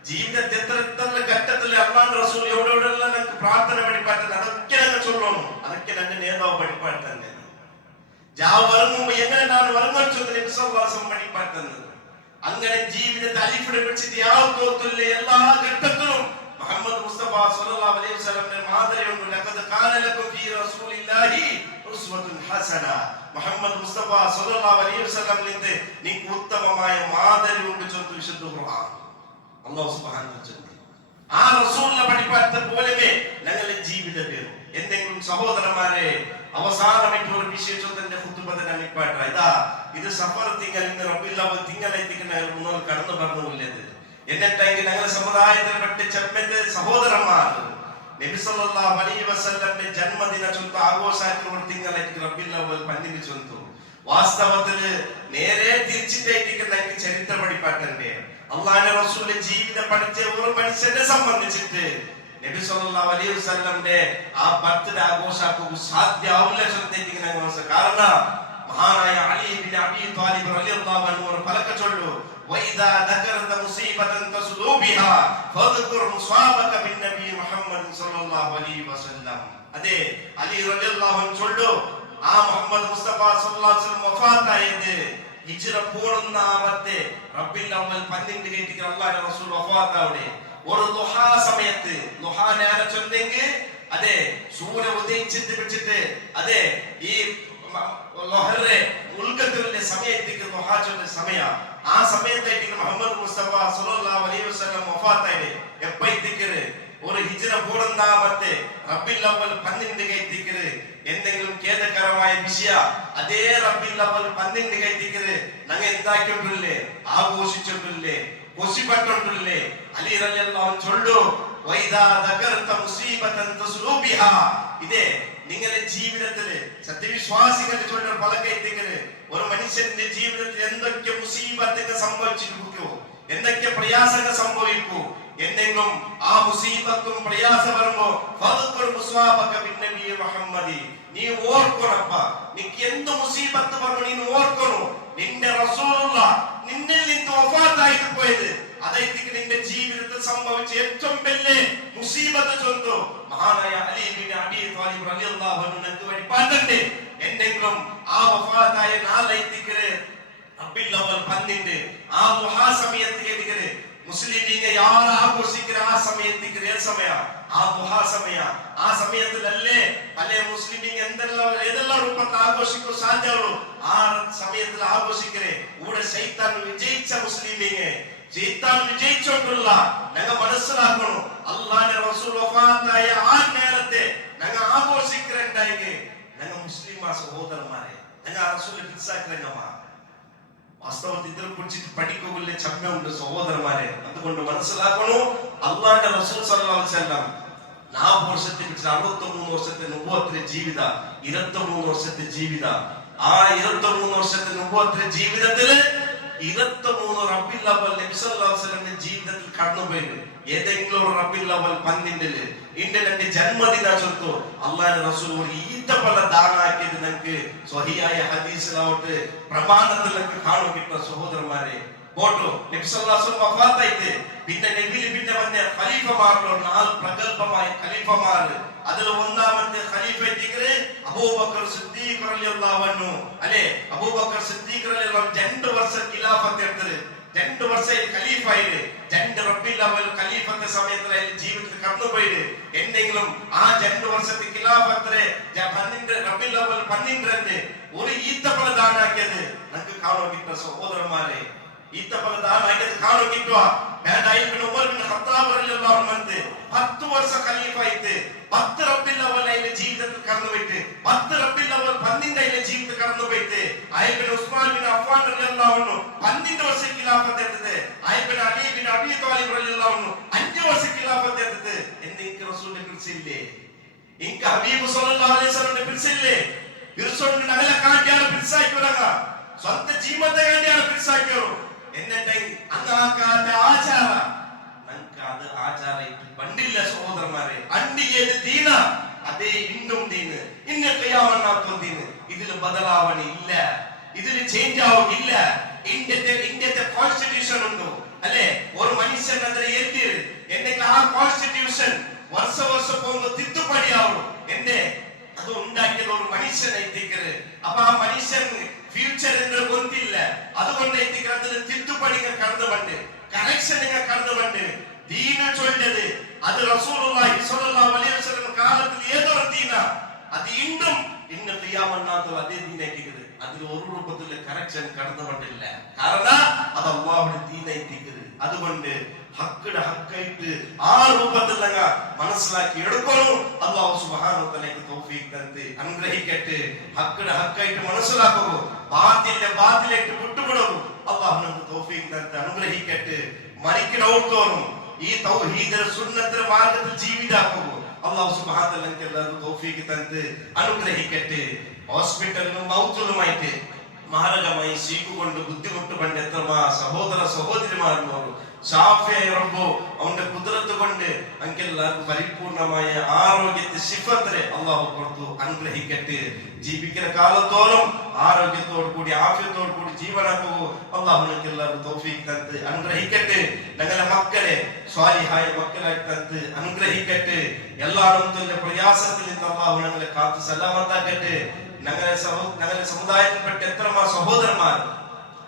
ജീവിതത്തിൽ എത്ര ഘട്ടത്തിൽ അള്ളാഹുവിന്റെ റസൂൽ എവിടെയെല്ലാം ഞങ്ങൾക്ക് പ്രാർത്ഥന പഠിപ്പാട്ടുന്നത്, അതൊക്കെ ഞങ്ങൾ ചൊല്ലണം. അതൊക്കെ ഞങ്ങളുടെ നേതാവ് പഠിപ്പാട്ടുന്നത്. ജാവ് വർഗവും എങ്ങനെ നാം വർഗം ചൊല്ലുന്ന നബി സല്ലല്ലാഹു അലൈഹി വസല്ലം പഠിപ്പാട്ടുന്നത്. അങ്ങനെ ജീവിതത്തെ അലിഫിനെ പിടിച്ചിട്ട് യാതൊന്നുമില്ല. എല്ലാ ഘട്ടത്തിലും മുഹമ്മദ് മുസ്തഫ സല്ലല്ലാഹു അലൈഹി വസല്ലമയുടെ മാതൃകയുണ്ട്. ലഖദ് കാന ലക്കും ഫീ റസൂലില്ലാഹി ഉസ്വത്തുൻ ഹസന. മുഹമ്മദ് മുസ്തഫ സല്ലല്ലാഹു അലൈഹി വസല്ലമയുടെ നിങ്ങൾക്ക് ഉത്തമമായ മാതൃകയുണ്ട് ചൊല്ലുന്ന വിശുദ്ധ ഖുർആൻ അല്ലാഹു സുബ്ഹാനഹു വ തആല. ആ റസൂലിനെ പഠിപ്പാത്ത പോലെ ഞങ്ങളുടെ ജീവിതത്തെ എന്തെങ്കിലും സഹോദരന്മാരെ അവസാനമായിട്ട് ഒരു വിശേഷത്തിന്റെ ഖുതുബത്തിന്റെ നിപ്പാട്ട ഇതാ ഇത് സഫർ തിങ്കൾ ഇന്ന് റബീഉൽ അവ്വൽ തിങ്കളായിട്ട് ഞങ്ങൾ മുന്നോട്ട് കടന്നു പറഞ്ഞുള്ളത്. എന്നിട്ടെങ്കിൽ ഞങ്ങളുടെ സമുദായത്തിൽ പെട്ട ചെമ്മത്തെ സഹോദരന്മാർ നബി സല്ലല്ലാഹു അലൈഹി വസല്ലമയുടെ ജന്മദിന ചൊല്ലുന്ന ആഘോഷായിട്ട് ഒരു തിങ്കളായിട്ട് റബീഉൽ അവ്വൽ പന്നിന് ചൊല്ലുന്നു. വാസ്തവത്തില് നേരെ തിരിച്ചിട്ടേക്ക് നമുക്ക് ചരിത്രം പഠിപ്പാട്ടുണ്ട്. അള്ളാഹുവിന്റെ റസൂലിന്റെ ജീവിതം പഠിച്ച ഒരു മനുഷ്യനെ സംബന്ധിച്ചിട്ട് നബി സല്ലല്ലാഹു അലൈഹി വസല്ലമയുടെ ആ ബർത്ത്ഡേ ആഘോഷാക്കുക സാധ്യമാവില്ല. കാരണം മഹാനായ അലി ഇബ്നു അബീ ത്വാലിബ് റളിയല്ലാഹു അൻഹു പലക്കെ ചൊല്ലു, വഇദാ ദകറത മുസീബതൻ തസ്ലൂ ബിഹാ ഫദ്കുർ മുസാബക ബിൻ നബി മുഹമ്മദ് സല്ലല്ലാഹു അലൈഹി വസല്ലം. അതെ, അലി റളിയല്ലാഹു അൻഹു ചൊല്ലു, ആ മുഹമ്മദ് മുസ്തഫ സല്ലല്ലാഹു അലൈഹി വസല്ലം വഫാത്തായത് ഹിജ്റ 14 റബീഉൽ അവ്വൽ 12 കേട്ടിക്ക് അല്ലാഹുവിന്റെ റസൂൽ വഫാത്താവിടെ. ഒരു ദുഹാ സമയത്ത് ദുഹാ നേര ചൊല്ലെങ്കിൽ അതെ സൂര്യ ഉദയിച്ചിട്ട് പിടിച്ചിട്ട് അതെ ഈ ലൊഹറെ മുൽക്കത്തിന്റെ സമയത്തേക്ക് ദുഹാ ചൊല്ലുന്ന സമയ ആ സമയത്തേക്ക് മുഹമ്മദ് മുസ്തഫ സല്ലല്ലാഹു അലൈഹി വസല്ലം വഫാത്തായി എപ്പോഴത്തേക്ക് ഒരു ഹിജ്റ 14 റബീഉൽ അവ്വൽ 12 കേട്ടിക്ക് എന്തെങ്കിലും ഖേദകരമായ വിഷയ അതേ റബീഉൽ അവ്വൽ 12 കേട്ടിക്ക് ഞങ്ങൾ എന്താക്കിയിട്ടില്ലേ, ആഘോഷിച്ചിട്ടില്ലേ, കൊശിപ്പെട്ടിട്ടില്ലേ. അലി റളിയല്ലാഹു അൻഹു ചൊല്ലു, വൈദാ ദകർത മുസീബതൻ തസ്ലൂ ബിഹാ. ഇതേ നിങ്ങളുടെ ജീവിതത്തില് സത്യവിശ്വാസികളുടെ ചൊല്ലുന്ന പലകൈത്തികള് ഒരു മനുഷ്യന്റെ ജീവിതത്തിൽ എന്തൊക്കെ മുസീബത്തുകൾ സംഭവിച്ചിരിക്കോ, എന്തൊക്കെ പ്രയാസങ്ങൾ സംഭവിക്കൂ, എന്തെങ്കിലും ആ മുസീബത്തും പ്രയാസം വരുമ്പോ ഫദ്കുർ മുസാബക ബിൻ നബി മുഹമ്മദി, നീ ഓർക്കണപ്പ, നിനക്ക് എന്ത് മുസീബത്ത് പറഞ്ഞു നീ ഓർക്കണു, നിന്റെ റസൂലുള്ളാഹ് നിന്നിൽ നിന്ന് വഫാത്തായിട്ട് പോയത് അതായിട്ട് നിന്റെ ജീവിതത്തിൽ സംഭവിച്ച ഏറ്റവും വലിയ മുസീബത്ത് ചൊന്നു മഹാനായ അലി ഇബ്നു അബീ ത്വാലിബ് റളിയല്ലാഹു അൻഹു നമുക്ക് വേണ്ടി പാടണ്ടേ. എന്തെങ്കിലും ആ വഫാത്തായ നാളായിട്ട് റബീഉൽ അവ്വൽ 12 ആ ദുഹാ സമയത്തേക്ക് മുസ്ലിമീങ്ങൾ ಯಾರು ആഘോഷിക്കുന്ന ആ സമയത്തേക്ക് സമയ ആ ദുഹാ സമയ ആ സമയത്തിലല്ലേ പല മുസ്ലിമീങ്ങൾ ഏതെല്ലാം രൂപത്തിൽ ആഘോഷിക്കും സാധ്യമുള്ളൂ. ആ സമയത്തിൽ ആഘോഷിക്കേ ഇവിടെ ശൈത്താൻ വിജയിച്ച മുസ്ലിമീങ്ങൾ ശൈത്താൻ വിജയിച്ചോണ്ടുള്ള ഞങ്ങൾ മനസ്സിലാക്കണം. അല്ലാഹുവിന്റെ റസൂൽ വഫാത്തായ ആ നേരത്തെ ഞങ്ങൾ ആഘോഷിക്കലുണ്ടായെങ്കിൽ ഞങ്ങൾ മുസ്ലിം സഹോദരന്മാരെ ഞങ്ങൾ റസൂൽ ഫിൽസാക്കരങ്ങമാ വാസ്തവത്തിൽ ഇതിനെ കുറിച്ച് പഠിക്കുന്നില്ല ചമ്മയുണ്ട് സഹോദരന്മാരെ. അതുകൊണ്ട് മനസ്സിലാക്കണു, അള്ളാഹുവിന്റെ റസൂൽ സല്ലല്ലാഹു അലൈഹി വസല്ലം 40 വർഷത്തെ 63 വർഷത്തെ നുബുവത്തിന്റെ ജീവിത 23 വർഷത്തെ ജീവിത ആ 23 വർഷത്തെ നുബുവത്തിന്റെ ജീവിതത്തില് 23 റബീഉൽ അവ്വൽ നബി സല്ലല്ലാഹു അലൈഹി വസല്ലമിന്റെ ജീവിതത്തിൽ കടന്നുപോയി. ഏതെങ്കിലും ഒരു റബീഉൽ അവ്വൽ 12 ഇന്ത്യന്റെ ജന്മദിന ചൊല്ലു അള്ളാഹുവിന്റെ റസൂൽ ഒരു ഈത്തപ്പഴ ദാനാക്കിയത് നമുക്ക് സ്വഹീഹായ ഹദീസിലാവട്ടെ പ്രമാണത്തിലൊക്കെ കാണും കിട്ടുന്ന സഹോദരന്മാരെ. പോട്ടോ നബി സല്ലല്ലാഹു അലൈഹി വസല്ലം വഫാത്തായിട്ട് പിന്നെ നബിയിൽ പിന്നെ വന്ന ഖലീഫമാരിലോ 4 പ്രഗൽഭമായ ഖലീഫമാർ. അതിൽ ഒന്നാമത്തെ ഖലീഫ അബൂബക്കർ സിദ്ദീഖ് റളിയല്ലാഹു അൻഹു അല്ലേ. അബൂബക്കർ സിദ്ദീഖ് റളിയല്ലാഹു അൻഹു 2 വർഷം ഖിലാഫത്ത് എടുത്തത്, 2 വർഷം ഖലീഫായിട്ട് 2 റബീഉൽ അവ്വൽ ഖലീഫത്തെ സമയത്ത് ജീവിതത്തിൽ കടന്നുപോയത്. എന്തെങ്കിലും ആ 2 വർഷത്തെ ഖിലാഫത്തിലെ 12 റബീഉൽ അവ്വൽ 12 ഒരു ഈത്തപ്പഴ ദാനാക്കിയത് നമുക്ക് കാണാൻ കിട്ടുന്ന സഹോദരന്മാരെ. ഈത്തപ്പഴ ദാനാക്കിയത് കാണാൻ കിട്ടുക ഉമർ ബിൻ ഖത്താബ് റളിയല്ലാഹു അൻഹു 10 വർഷം ഖലീഫായിട്ട് 10 റബീഉൽ അവ്വൽ ജീവിതത്തിൽ കടന്നുപോയിട്ട് 10 റബീഉൽ അവ്വൽ 12 ജീവിതത്തിൽ കടന്നുപോയിട്ട് അയ്യബിൻ ഉസ്മാൻ ബിൻ അഫ്ഫാൻ റളിയല്ലാഹു അൻഹു 12 വർഷം ഖിലാഫത്ത് എടുത്തത്. അയ്യബിൻ അലി ബിൻ അബീ ത്വാലിബ് റളിയല്ലാഹു അൻഹു 5 വർഷം ഖിലാഫത്ത് എടുത്തത്. എന്തെങ്കിലും റസൂലിനെ പിടിച്ചില്ലേ, ഇൻക ഹബീബ് സല്ലല്ലാഹു അലൈഹി വസല്ലം പിടിച്ചില്ലേ. പിടിച്ചോണ്ട് നഗല കാട്ടിയാണ് പിടിച്ചായിക്കൊള്ളാക, സ്വന്തം ജീവിതത്തെ വേണ്ടിയാണ് പിടിച്ചായിക്കോ. എന്നിട്ട് അങ്ങാക്കാന്റെ ആചാര നമുക്ക് അത് ആചാരമായിട്ട് പണ്ടില്ല സഹോദരന്മാരെ. അണ്ടിയത് ദീന അതേ ഇന്നും ദീന് ഇന്ന ഖിയാമത്ത് ദീന്. ഇതിൽ ബദലാവണി ഇല്ല, ഇതിൽ ചേഞ്ച് ആവില്ല. ഇന്ത്യത്തെ കോൺസ്റ്റിറ്റ്യൂഷൻ ഉണ്ടോ അല്ലെ, ഒരു മനുഷ്യൻ അതിൽ എത്തി എന്തെങ്കിലും ആ കോൺസ്റ്റിറ്റ്യൂഷൻ വർഷം പോകുമ്പോൾ തിത്തുപടിയാവും. എന്റെ അത് ഉണ്ടാക്കിയത് ഒരു മനുഷ്യനെ എത്തിക്കരുത്. അപ്പൊ ആ മനുഷ്യൻ ഫ്യൂച്ചറിന്റെ ഒന്നില്ല, അതുകൊണ്ട് അതിന് തിത്തുപടികൾ കടന്നുകൊണ്ട് കറക്ഷനുകൾ കടന്നുകൊണ്ട് ദീന ചൊല്ലത് അത് റസൂലുള്ളാഹി സ്വല്ലല്ലാഹു അലൈഹി വസല്ലം കാലത്തിൽ ഏതൊരു ദീന അത് ഇന്നും ഇന്ന ഖിയാമത്ത് അതേ ദീനാക്കിയത്. അതിൽ ഒരു രൂപത്തിലെ കറക്ഷൻ കടന്നുകൊണ്ടില്ല. കാരണം അത് അല്ലാഹുവിന്റെ ദീനായിട്ടിരിക്കുന്നത്. അതുകൊണ്ട് ഹക്കിടെ ഹക്കായിട്ട് ആ രൂപത്തിൽ ഞങ്ങൾ മനസ്സിലാക്കി എടുക്കണം. അല്ലാഹു സുബ്ഹാനഹു വ തആല തൗഫീഖ് തന്ന് അനുഗ്രഹിക്കട്ടെ. ഹക്കിടെ ഹക്കായിട്ട് മനസ്സിലാക്കുക, ബാത്തിലിനെ ബാത്തിലായിട്ട് വിട്ടുവിടുക. അല്ലാഹു നമുക്ക് തൗഫീഖ് തന്ന് അനുഗ്രഹിക്കട്ടെ. മരിക്കുന്ന ഓർത്തോറും ഈ തൗഹീദിന്റെ സുന്നത്തിന്റെ മാർഗ്ഗത്തിൽ ജീവിതാക്കുക. അല്ലാഹു സുബ്ഹാനഹു വ തആല നമുക്ക് തൗഫീഖ് തന്ന് അനുഗ്രഹിക്കട്ടെ. ഹോസ്പിറ്റലിലും മൗത്തിലുമായിട്ട് മാരകമായി സീക്കുകൊണ്ട് ബുദ്ധിമുട്ട് പണ്ട് എത്രമാ സഹോദര സഹോദരിമാരുന്നോളൂ ഷാഫിയായ റബ്ബ് അവന്റെ കുദ്റത്ത് കൊണ്ട് അങ്കെല്ലാവർക്കും പരിപൂർണമായ ആരോഗ്യത്തെ ശിഫത്തിനെ അള്ളാഹു കൊടുത്തു അനുഗ്രഹിക്കട്ടെ. ജീവിക്കുന്ന കാലത്തോളം ആരോഗ്യത്തോടു കൂടി ആഫിയത്തോടു കൂടി ജീവനാക്കൂ അള്ളാഹു നിങ്ങൾക്ക് എല്ലാവർക്കും തൗഫീഖ് തന്ന് അനുഗ്രഹിക്കട്ടെ. ഞങ്ങളെ മക്കളെ സ്വാലിഹായ മക്കളായി തന്ന് അനുഗ്രഹിക്കട്ടെ. എല്ലാവരും തന്നെ പ്രയാസത്തിൽ നിന്ന് അള്ളാഹു ഞങ്ങളെ കാത്തു സലാമത്താക്കട്ടെ. ഞങ്ങളുടെ സമുദായത്തിൽപ്പെട്ട എത്രമാ സഹോദരന്മാർ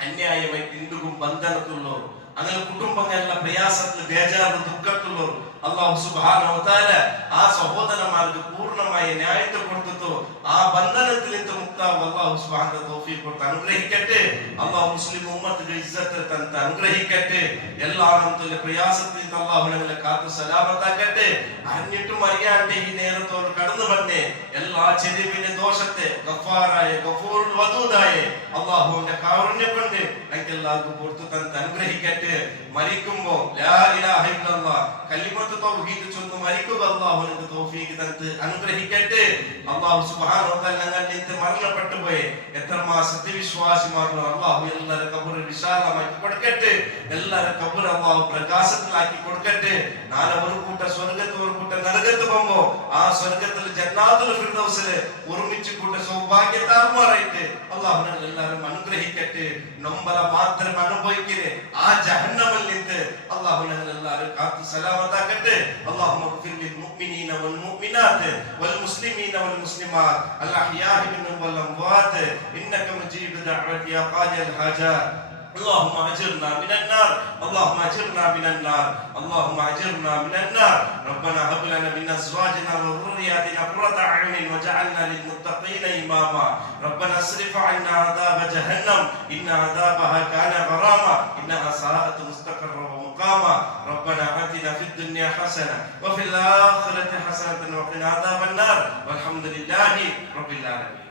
അന്യായമായി ഇന്ദുക്കും ബന്ധനത്തുള്ളവർ അങ്ങനെ കുടുംബങ്ങളുടെ പ്രയാസത്തിൽ ബേജാറ് ദുഃഖത്തുള്ളവർ അല്ലാഹു സുബ്ഹാനഹു വ തആല ആ സഹോദരന്മാർക്ക് പൂർണ്ണമായ ന്യായത്തെ കൊടുത്തു ആ ബന്ധനത്തിൽ നിന്ന് മുക്താവ് അല്ലാഹു സുബ്ഹാനഹു തൗഫീഖ് കൊടുത്ത് അനുഗ്രഹിക്കട്ടെ. അല്ലാഹു മുസ്ലിം ഉമ്മത്തിന്റെ ഇസ്സത്തെ തന്ന് അനുഗ്രഹിക്കട്ടെ. എല്ലാ അനന്തത്തിന്റെ പ്രയാസത്തിൽ നിന്ന് അല്ലാഹു ഞങ്ങളെ കാത്തു സലാമത്താക്കട്ടെ. അറിഞ്ഞിട്ടും അറിയാണ്ട് ഈ നേരത്തോട് കടന്നു വന്നേ എല്ലാ ചെരിവിന്റെ ദോഷത്തെ ഗഫാറായ ഗഫൂറുൽ വദൂദായ അല്ലാഹുവിന്റെ കാരുണ്യം കൊണ്ട് ഞങ്ങൾക്ക് എല്ലാവർക്കും പുറത്തു തന്ന് അനുഗ്രഹിക്കട്ടെ. മരിക്കുമ്പോ ലാ ഇലാഹ ഇല്ലല്ലാഹ് കലിമത്ത് തൗഹീദ് ചൊല്ലി മരിക്കുക അല്ലാഹു നിങ്ങൾക്ക് തൗഫീഖ് തന്ന് അനുഗ്രഹിക്കട്ടെ. അല്ലാഹു സുബ്ഹാനഹു വ തആല ഞങ്ങൾക്ക് മരണപ്പെട്ടു പോയ എത്രമാ സത്യവിശ്വാസിമാരോ അല്ലാഹു എല്ലാവരുടെ ഖബർ വിശാലമാക്കി കൊടുക്കട്ടെ. എല്ലാവരുടെ ഖബർ അല്ലാഹു പ്രകാശത്തിലാക്കി കൊടുക്കട്ടെ. നാളെ ഒരു കൂട്ട സ്വർഗ്ഗത്തിൽ ഒരു കൂട്ട നരകത്തിൽ പോകുമ്പോ ആ സ്വർഗ്ഗത്തിൽ ജന്നാത്തുൽ ഫിർദൗസിൽ ഒരുമിച്ച് കൂട്ട സൗഭാഗ്യത്താർമാരായിട്ട് അല്ലാഹു ഞങ്ങൾ എല്ലാവരും അനുഗ്രഹിക്കട്ടെ. നൊമ്പല മാത്രം അനുഭവിക്കരുത് ആ ജഹന്നമിൽ നിന്ന് അല്ലാഹു ഞങ്ങൾ എല്ലാവരും കാത്തു സലാമത്താക്കട്ടെ. അല്ലാഹുമ്മ ഗ്ഫിർ ലിൽ മുഅ്മിനീന വൽ മുഅ്മിനാത്ത് വൽ മുസ്ലിമീന വൽ മുസ്ലിമാത്ത് അൽ അഹ്യാഇ മിൻഹും വൽ അംവാത്ത് ഇന്നക മുജീബു ദഅവതി യാ ഖാദിൽ ഹാജാത്ത്. اللهم اجرنا من النار اللهم اجرنا من النار اللهم اجرنا من النار ربنا هب لنا من ازواجنا وذرياتنا قرة اعين واجعلنا للمتقين اماما ربنا اصرف عنا عذاب جهنم ان عذابها كان غراما انها ساءت مستقرا ومقاما ربنا آتنا في الدنيا حسنة وفي الآخرة حسنة وقنا عذاب النار والحمد لله رب العالمين.